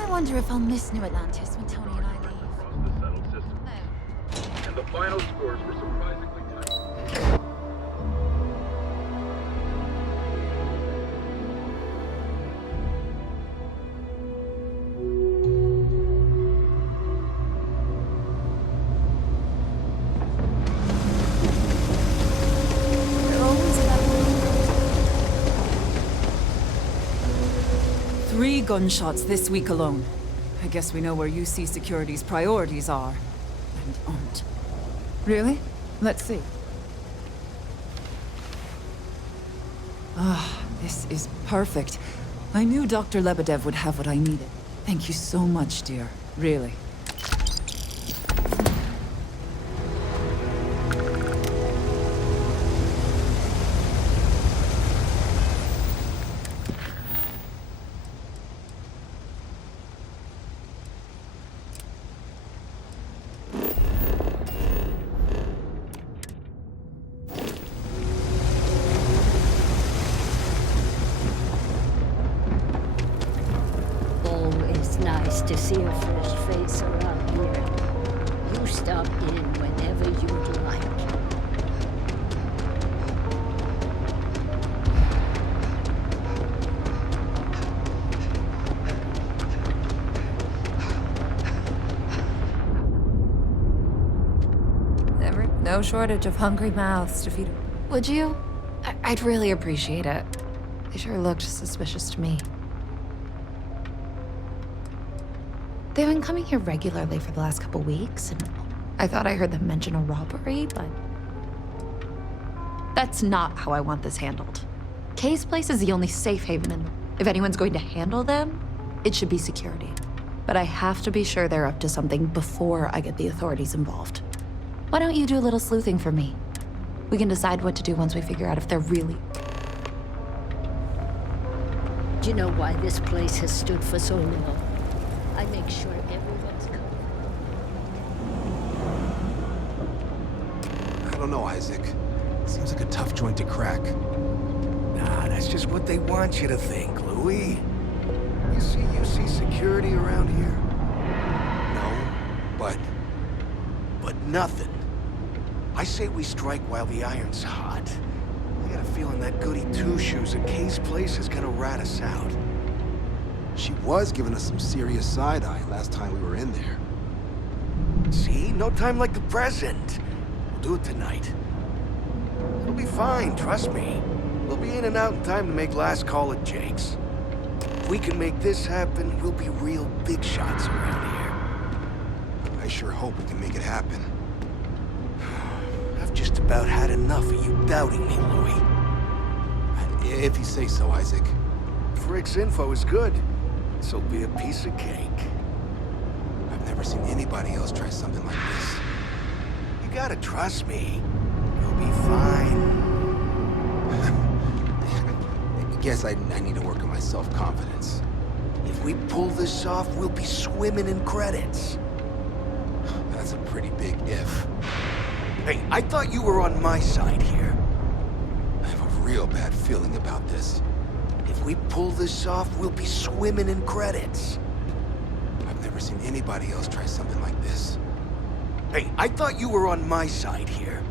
I wonder if I'll miss New Atlantis when Tony and I leave. And the final scores were surprisingly tight. Three gunshots this week alone. I guess we know where UC Security's priorities are. And aren't. Really? Let's see. Ah, this is perfect. I knew Dr. Lebedev would have what I needed. Thank you so much, dear. Really. Always nice to see a fresh face around here. You stop in whenever you'd like. No shortage of hungry mouths to feed. Would you? I'd really appreciate it. They sure looked suspicious to me. They've been coming here regularly for the last couple weeks, and I thought I heard them mention a robbery, but... That's not how I want this handled. Kay's place is the only safe haven, and if anyone's going to handle them, it should be security. But I have to be sure they're up to something before I get the authorities involved. Why don't you do a little sleuthing for me? We can decide what to do once we figure out if they're really... Do you know why this place has stood for so long? I make sure everyone's covered. I don't know, Isaac. Seems like a tough joint to crack. Nah, that's just what they want you to think, Louis. You see security around here? No, but nothing. I say we strike while the iron's hot. I got a feeling that goody two-shoes at Kay's place is gonna rat us out. She was giving us some serious side-eye last time we were in there. See? No time like the present. We'll do it tonight. It'll be fine, trust me. We'll be in and out in time to make last call at Jake's. If we can make this happen, we'll be real big shots around here. I sure hope we can make it happen. I've just about had enough of you doubting me, Louis. If you say so, Isaac. Frick's info is good. This'll be a piece of cake. I've never seen anybody else try something like this. You gotta trust me. You'll be fine. I guess I need to work on my self-confidence. If we pull this off, we'll be swimming in credits. That's a pretty big if. Hey, I thought you were on my side here. I have a real bad feeling about this. If we pull this off, we'll be swimming in credits. I've never seen anybody else try something like this. Hey, I thought you were on my side here.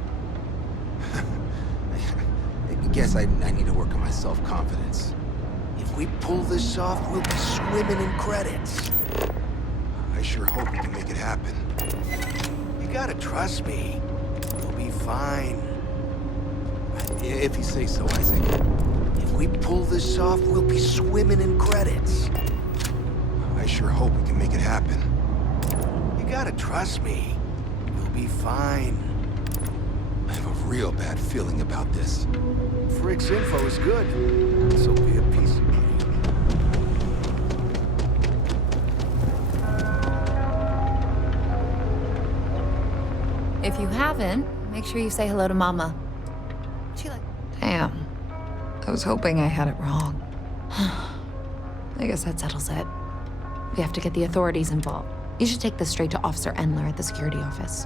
I guess I need to work on my self-confidence. If we pull this off, we'll be swimming in credits. I sure hope we can make it happen. You gotta trust me. You'll be fine. If you say so, Isaac. If we pull this off, we'll be swimming in credits. I sure hope we can make it happen. You gotta trust me. You'll be fine. I have a real bad feeling about this. Frick's info is good. This'll be a piece of cake. If you haven't, make sure you say hello to Mama. Damn. I was hoping I had it wrong. I guess that settles it. We have to get the authorities involved. You should take this straight to Officer Endler at the security office.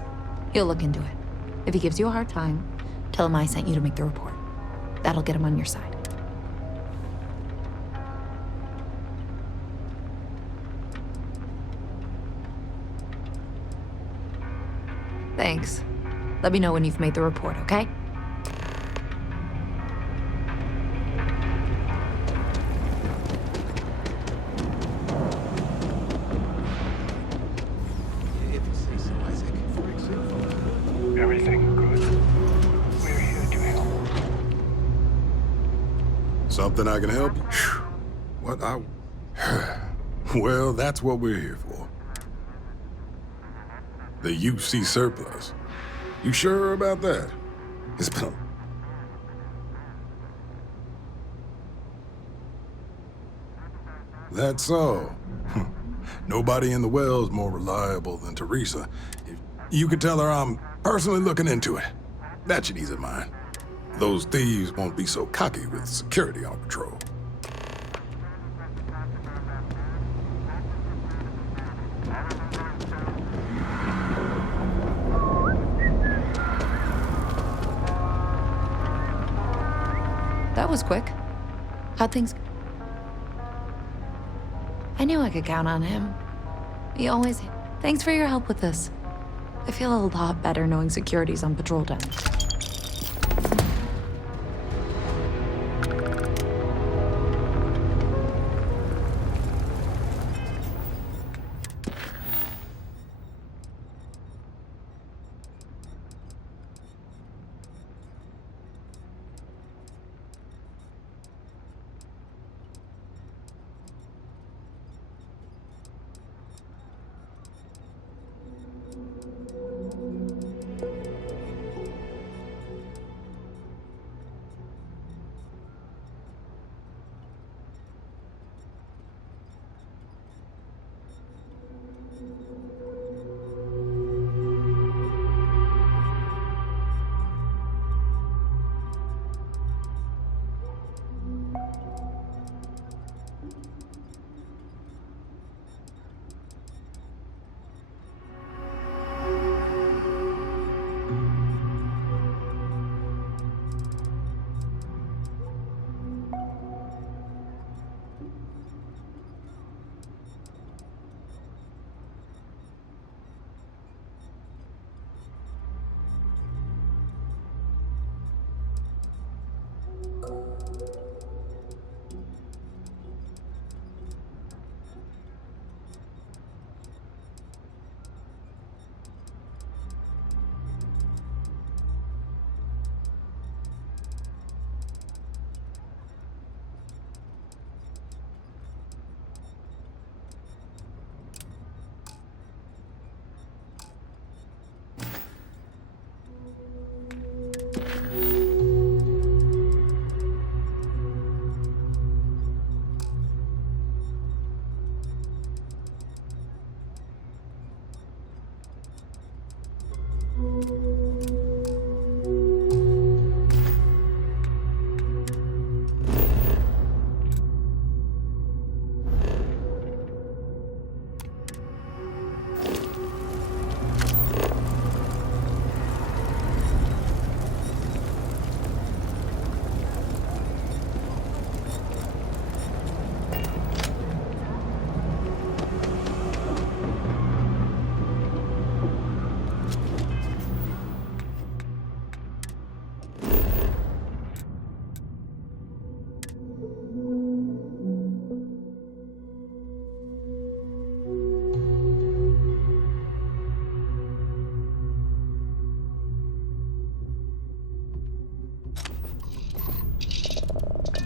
He'll look into it. If he gives you a hard time, tell him I sent you to make the report. That'll get him on your side. Thanks. Let me know when you've made the report, okay? If you say so, Isaac. Frick's info. Everything good? We're here to help. Something I can help you? What well, that's what we're here for. The UC surplus. You sure about that? It's been a... That's so. Nobody in the well's more reliable than Teresa. If you could tell her I'm personally looking into it, that should ease her mind. Those thieves won't be so cocky with security on patrol. That was quick. How'd things... I knew I could count on him. He always... Thanks for your help with this. I feel a lot better knowing security's on patrol down.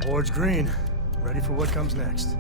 Board's green. Ready for what comes next.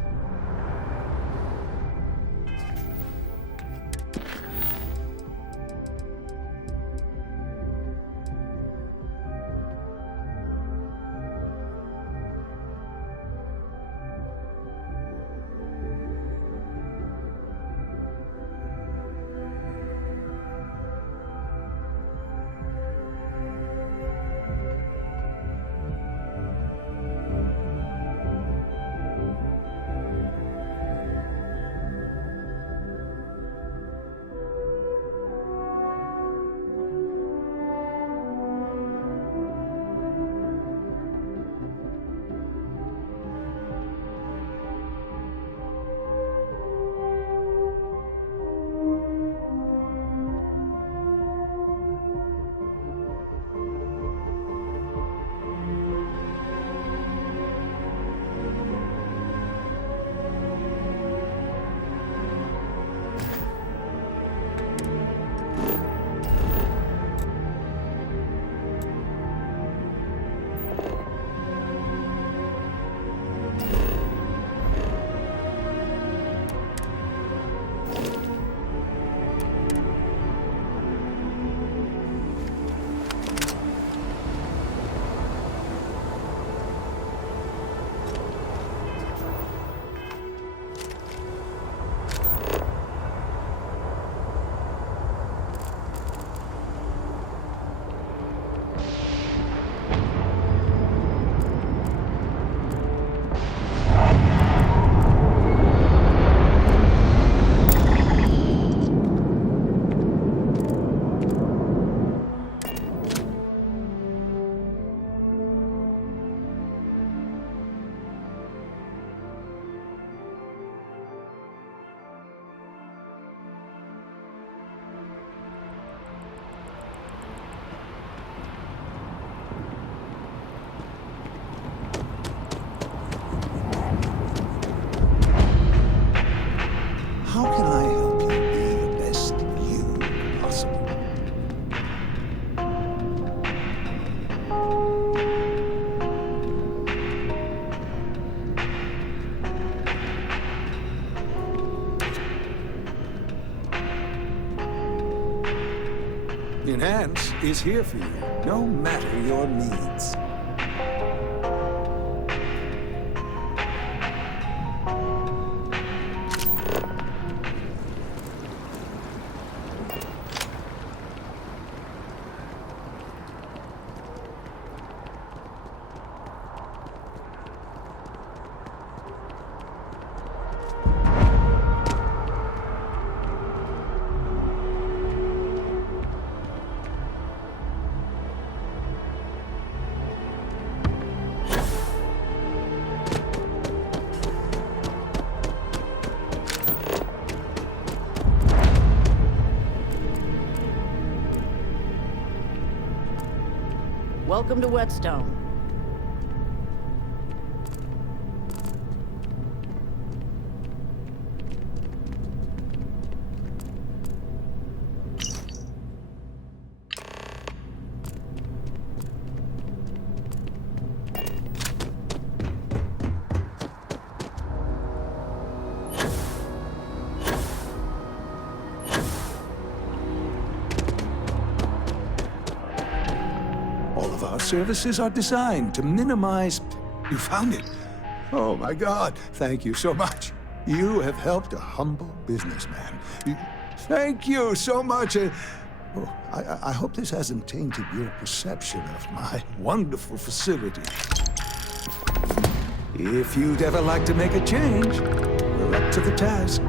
Enhance is here for you, no matter your needs. Welcome to Whetstone. Services are designed to minimize... You found it. Oh my God, thank you so much. You have helped a humble businessman. Thank you so much. I hope this hasn't tainted your perception of my wonderful facility. If you'd ever like to make a change, we're up to the task.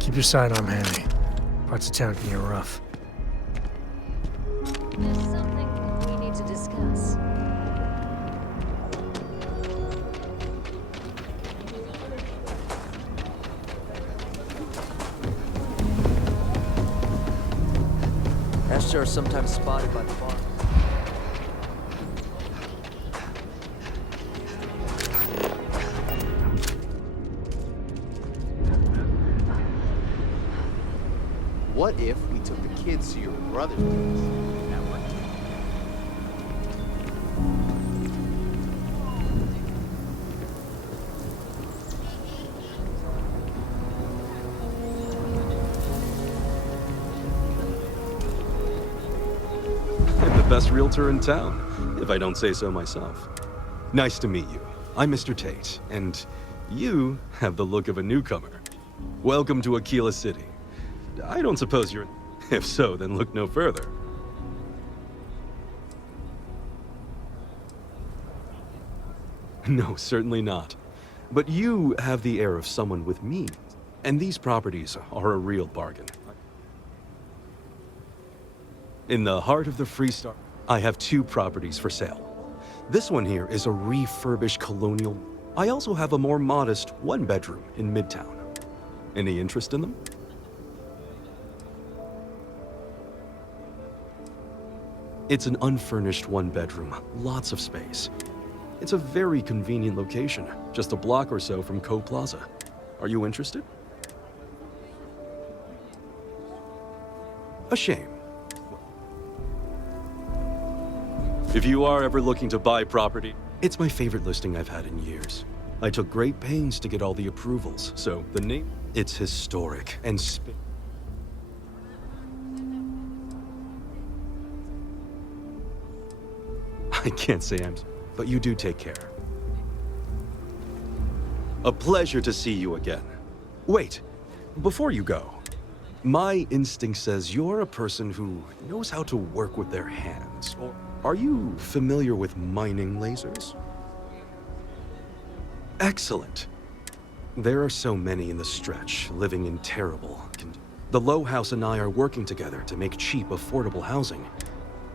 Keep your sidearm handy. Parts of town can get rough. There's something we need to discuss. Esther are sometimes spotted by the bar. What if we took the kids to your brother's place? That work? I'm the best realtor in town, if I don't say so myself. Nice to meet you. I'm Mr. Tate, and you have the look of a newcomer. Welcome to Aquila City. I don't suppose you're... If so, then look no further. No, certainly not. But you have the air of someone with means, and these properties are a real bargain. In the heart of the Freestar, I have 2 properties for sale. This one here is a refurbished colonial. I also have a more modest 1-bedroom in Midtown. Any interest in them? It's an unfurnished 1-bedroom, lots of space. It's a very convenient location, just a block or so from Co Plaza. Are you interested? A shame. If you are ever looking to buy property, it's my favorite listing I've had in years. I took great pains to get all the approvals, so the name, it's historic and I can't say but you do take care. A pleasure to see you again. Wait, Before you go, my instinct says you're a person who knows how to work with their hands. Or are you familiar with mining lasers? Excellent. There are so many in the stretch, living in terrible conditions. The Low House and I are working together to make cheap, affordable housing.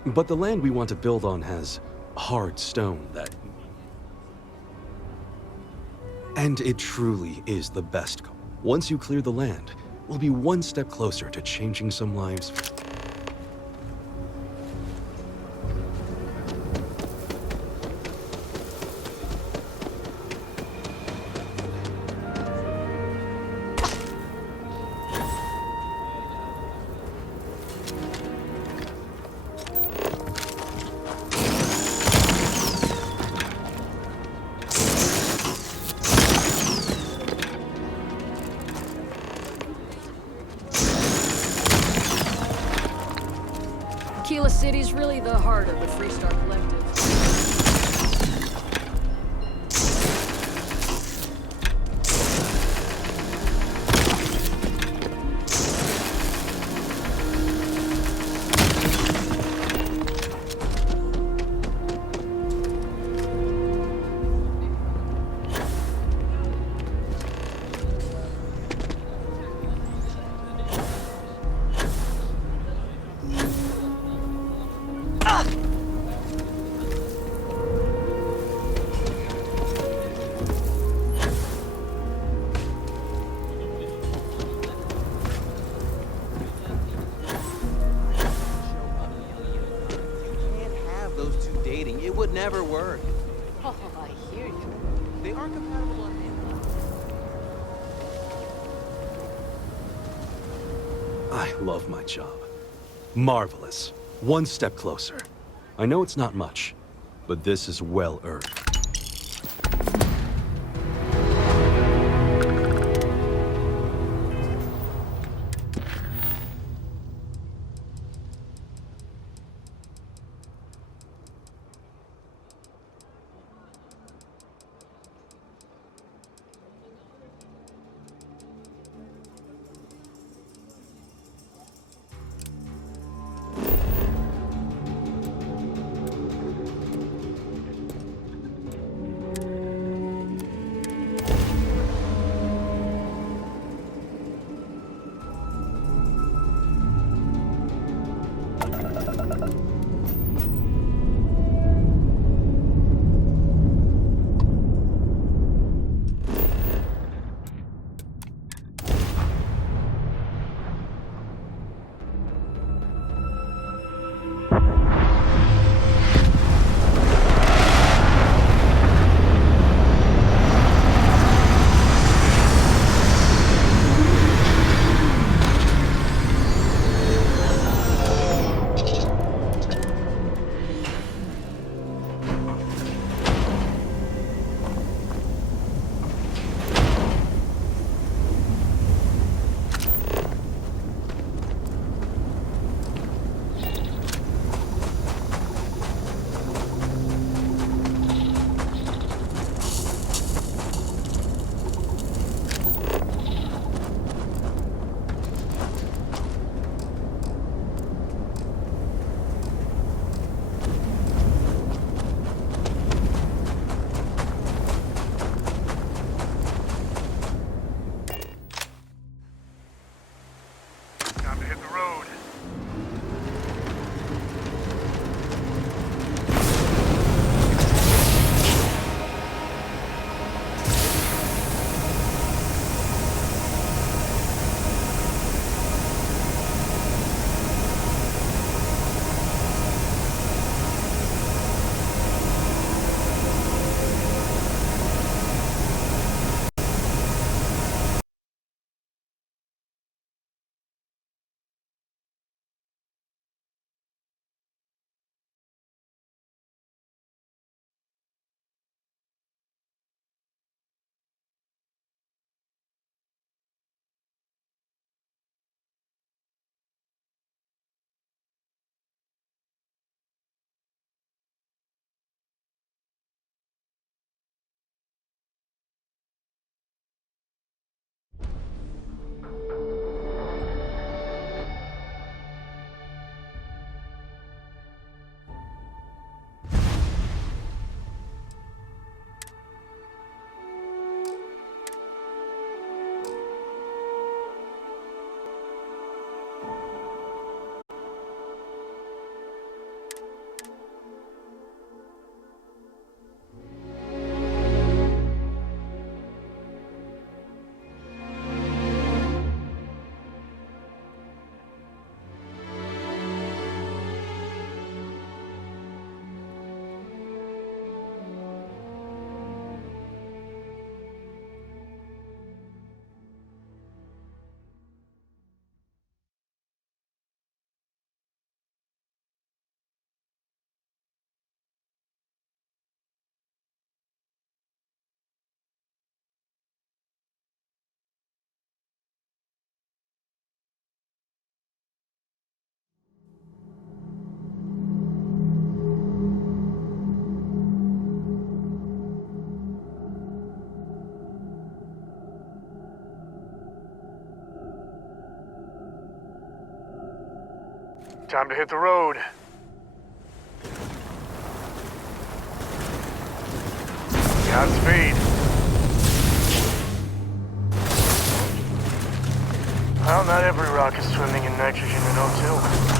But the land we want to build on has hard stone that... And it truly is the best. Once you clear the land, we'll be one step closer to changing some lives. Aquila City's really the heart of the Freestar Collective. It would never work. Oh, I hear you. They aren't compatible on the I love my job. Marvelous. One step closer. I know it's not much, but this is well earned. Time to hit the road. Godspeed. Well, not every rock is swimming in nitrogen in O2.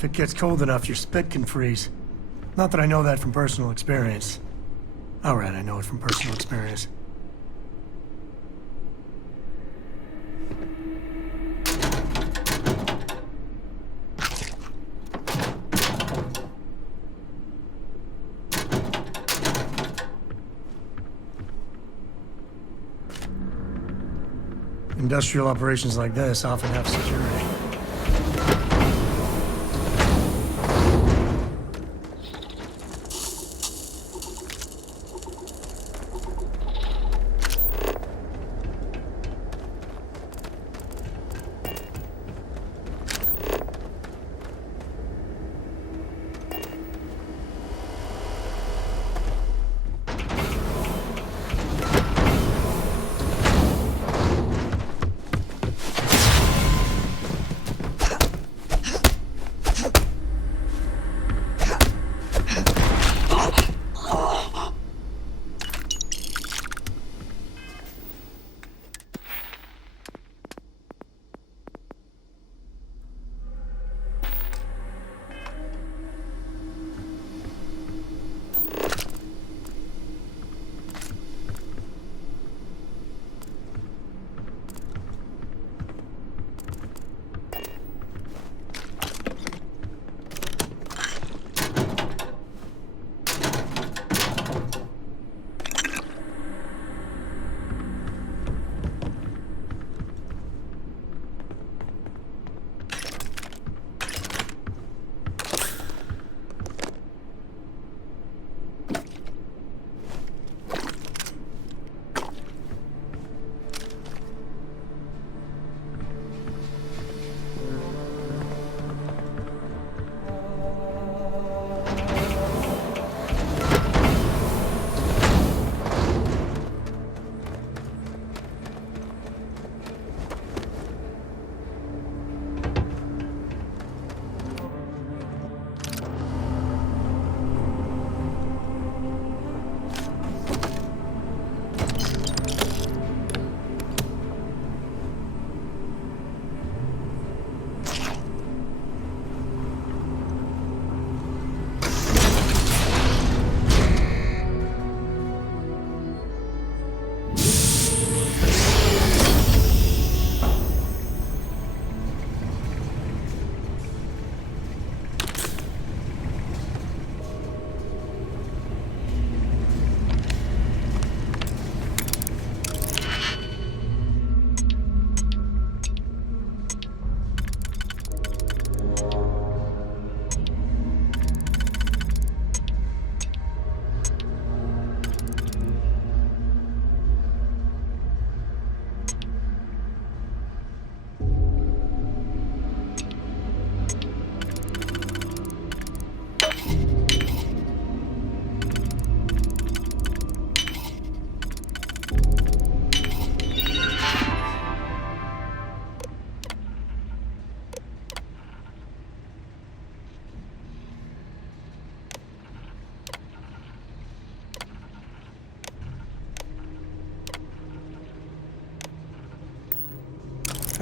If it gets cold enough, your spit can freeze. Not that I know that from personal experience. Alright, I know it from personal experience. Industrial operations like this often have security.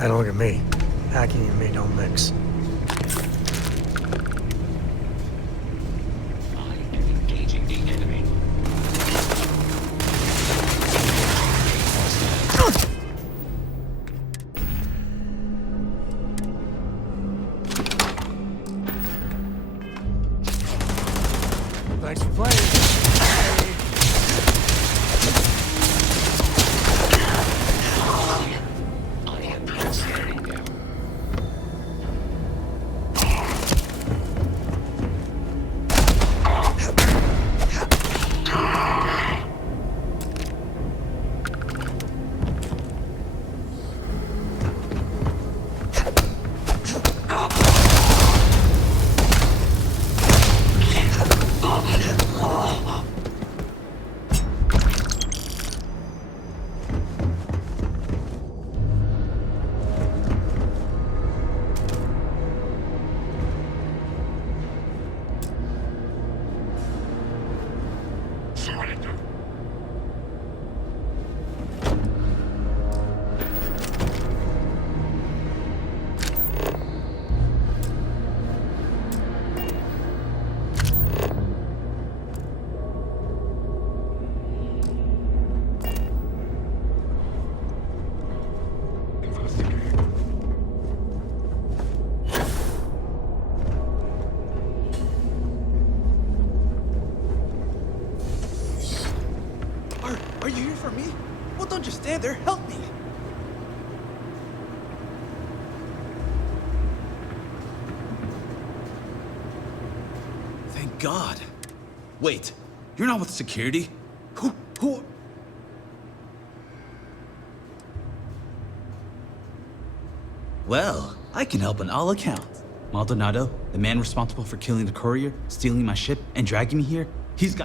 And look at me. Hacking and me don't mix. Thanks for playing. Are you here for me? Well, don't just stand there. Help me. Thank God. Wait, you're not with security? Who? Well, I can help on all accounts. Maldonado, the man responsible for killing the courier, stealing my ship, and dragging me here, he's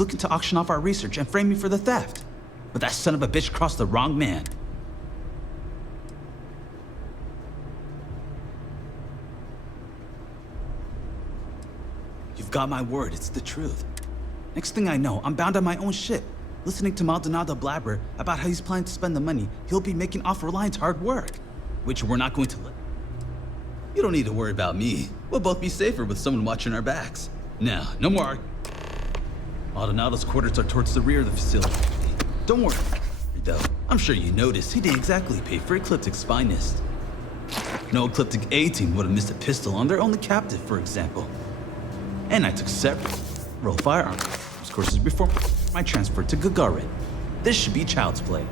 looking to auction off our research and frame me for the theft. But that son of a bitch crossed the wrong man. You've got my word, it's the truth. Next thing I know, I'm bound on my own ship, listening to Maldonado blabber about how he's planning to spend the money he'll be making off Reliant's hard work, which we're not going to let. You don't need to worry about me. We'll both be safer with someone watching our backs. Now, no more. Maldonado's quarters are towards the rear of the facility. Don't worry, though. I'm sure you noticed he didn't exactly pay for Ecliptic's finest. No Ecliptic A team would have missed a pistol on their only captive, for example. And I took several firearms courses before my transfer to Gagarin. This should be child's play.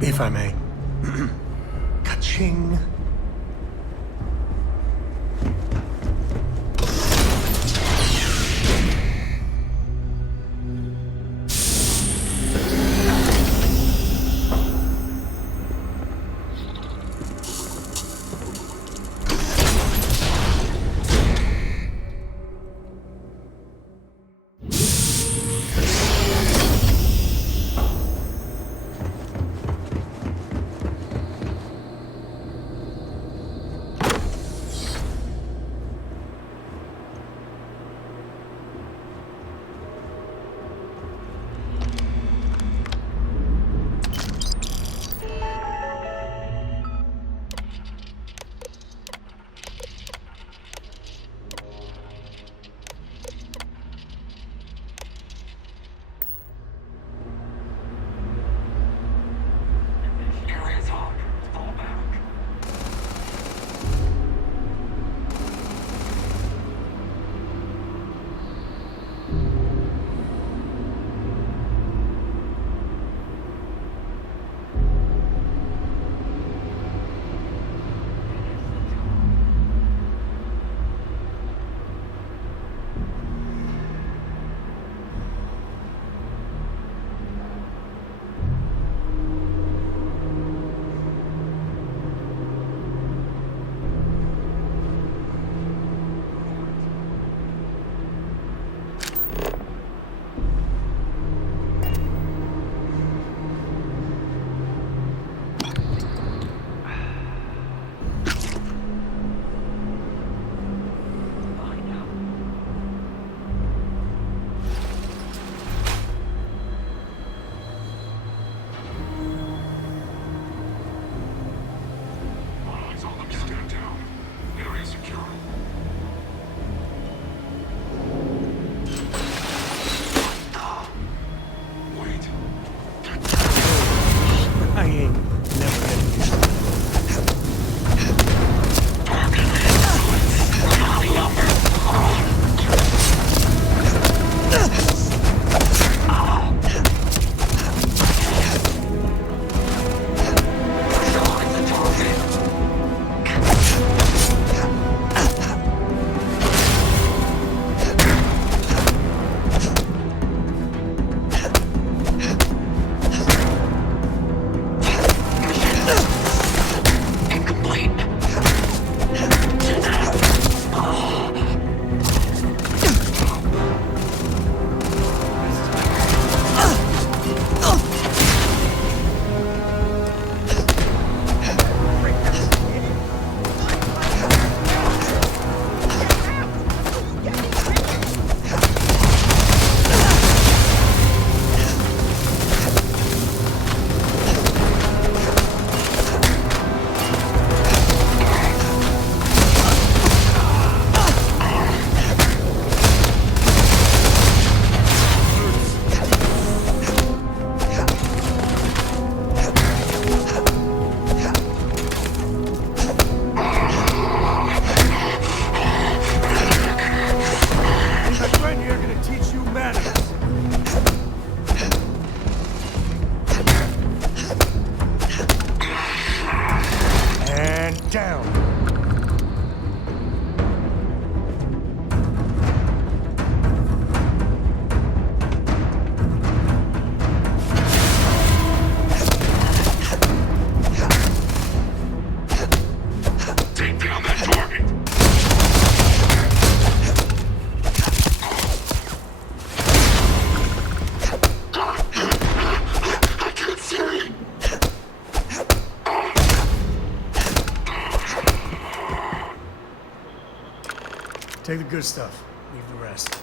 If I may. Ka-ching. down. Take down that target. I can't see. Take the good stuff. Leave the rest.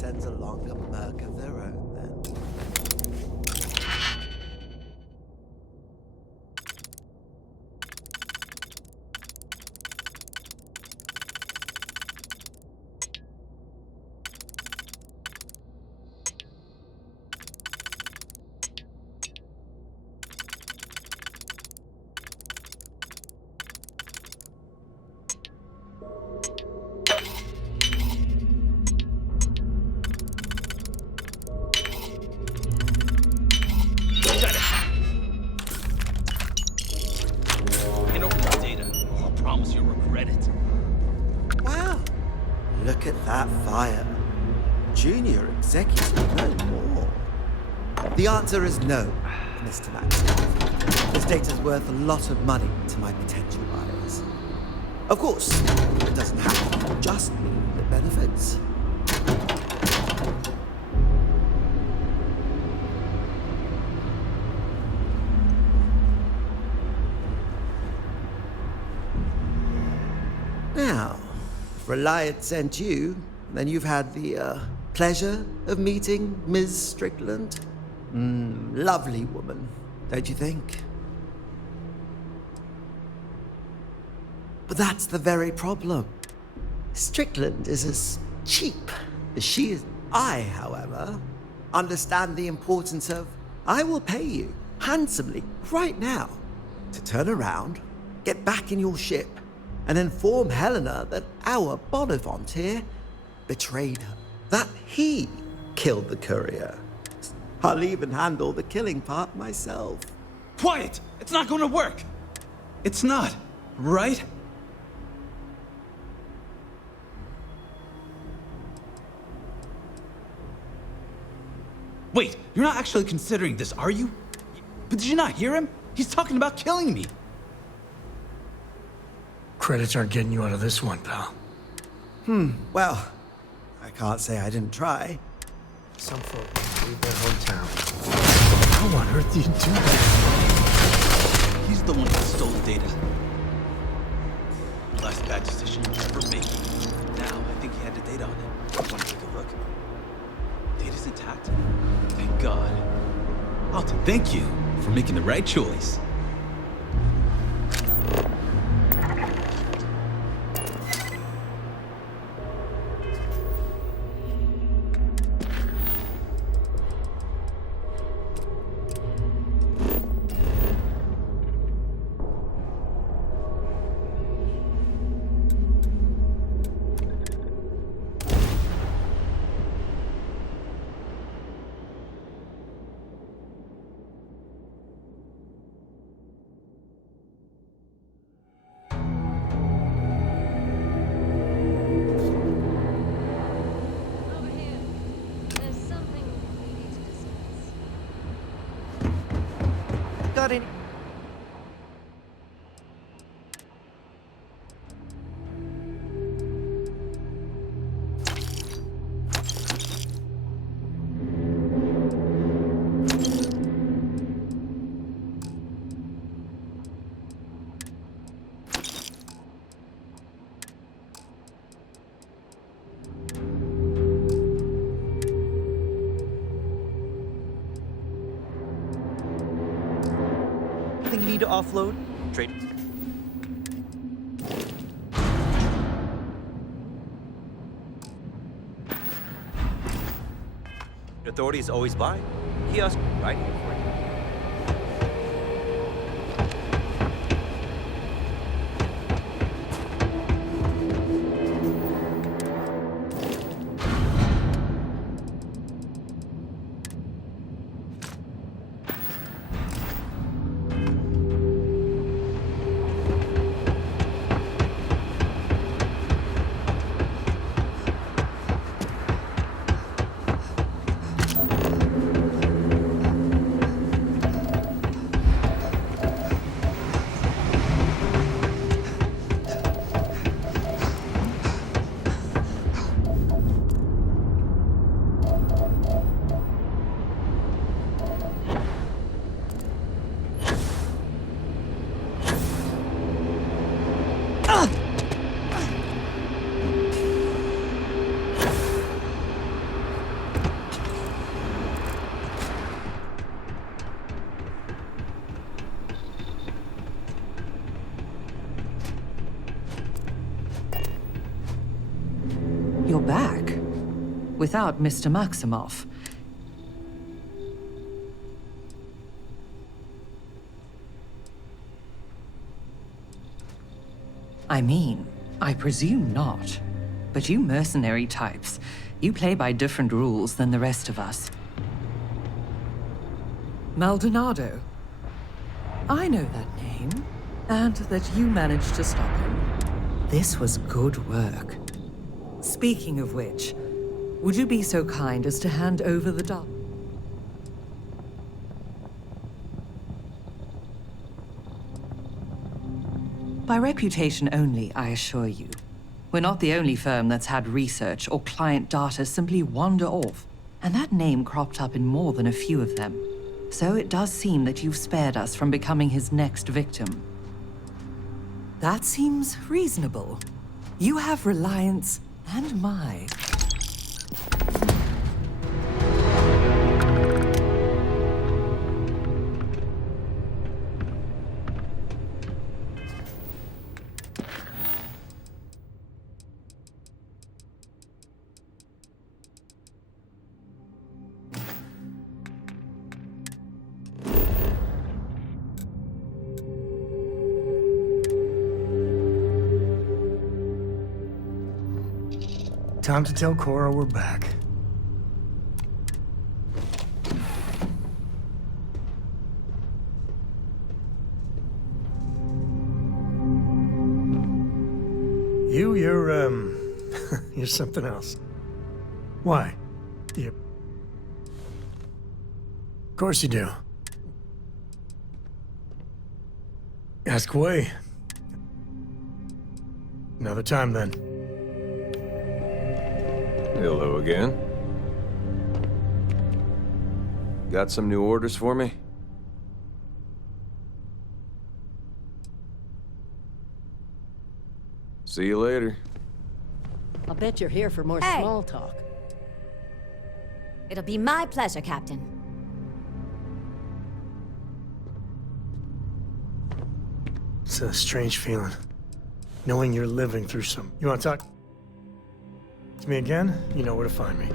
sends along a merc of their own, then. Hand over your data, or I'll promise you'll regret it. Wow! Look at that fire. Junior executive, no more. The answer is no, Mr. Max. This data's worth a lot of money to my potential buyers. Of course, it doesn't have to just mean the benefits. Now, if Reliant sent you, then you've had the pleasure of meeting Ms. Strickland. Lovely woman, don't you think? But that's the very problem. Strickland is as cheap as she is. I, however, understand the importance of I will pay you handsomely right now to turn around, get back in your ship, and inform Helena that our Bonavent here betrayed her, that he killed the courier. I'll even handle the killing part myself. Quiet! It's not going to work! It's not, right? Wait, you're not actually considering this, are you? But did you not hear him? He's talking about killing me. Credits aren't getting you out of this one, pal. Well, I can't say I didn't try. Some folks leave their hometown. How on earth did you do that? He's the one who stole the data. Last bad decision you ever made. Now, I think he had the data on him. Want to take a look? Data's intact. Thank God. Alton, thank you for making the right choice. Got any? Anything you need to offload? Trade. Authorities always buy. Kiosk right here for you. You're back. Without Mr. Maximoff. I mean, I presume not. But you mercenary types, you play by different rules than the rest of us. Maldonado. I know that name, and that you managed to stop him. This was good work. Speaking of which, would you be so kind as to hand over the doll? by reputation only, I assure you. We're not the only firm that's had research or client data simply wander off, and that name cropped up in more than a few of them. So it does seem that you've spared us from becoming his next victim. That seems reasonable. You have Reliance and my. Time to tell Cora we're back. You're you're something else. Why? You... Of course you do. Ask away. Another time, then. Hello again. Got some new orders for me? See you later. I'll bet you're here for more Hey. small talk. It'll be my pleasure, Captain. It's a strange feeling. Knowing you're living through some... You want to talk to me again? You know where to find me.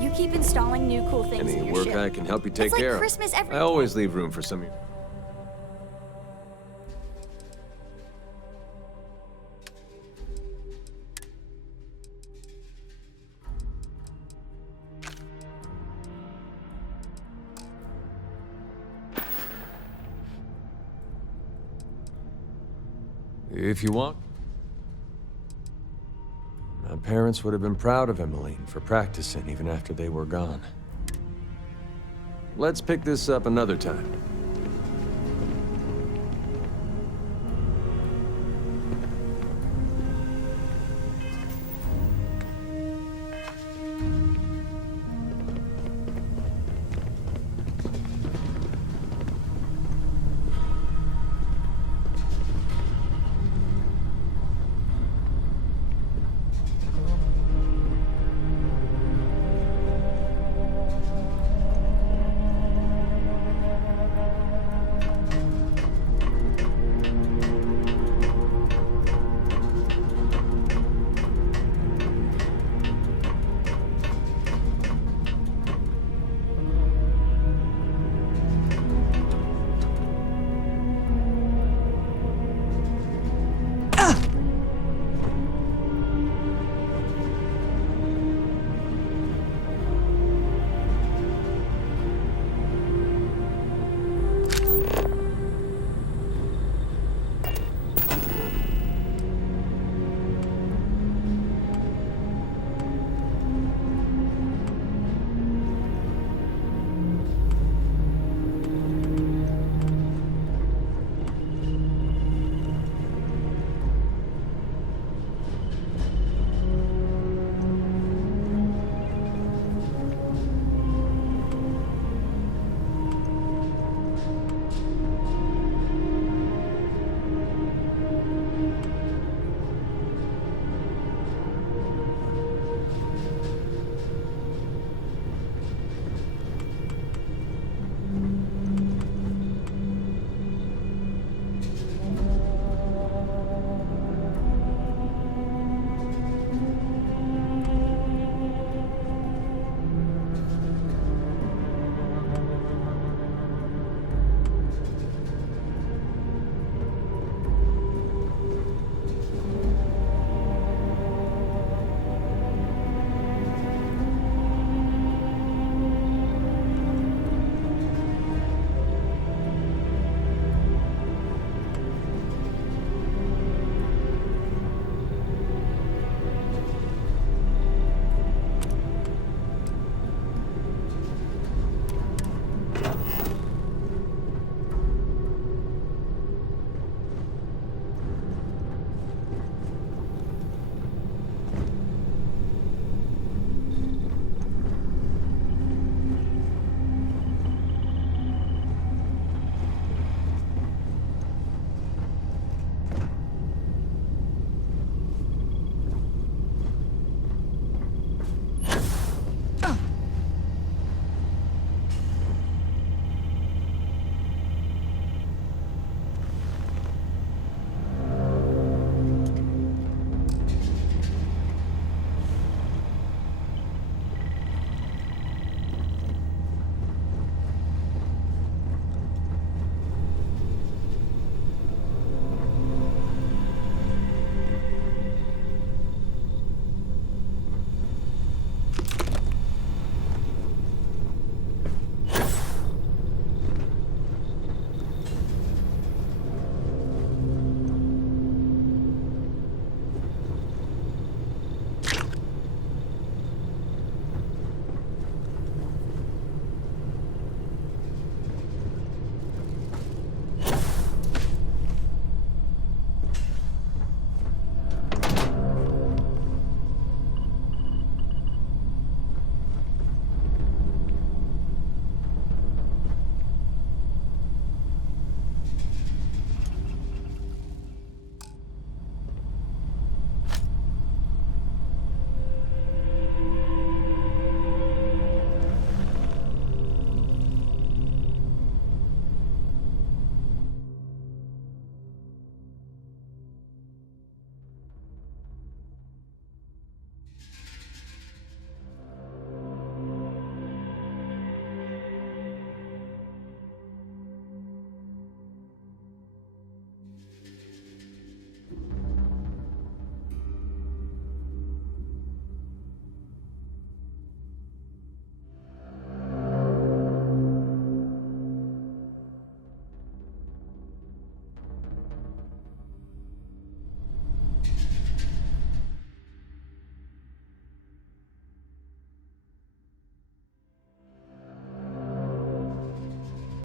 You keep installing new cool things Any in your work ship. I can help you take It's like care Christmas of. every I always leave room for some of your... If you want. My parents would have been proud of Emmeline for practicing even after they were gone. Let's pick this up another time.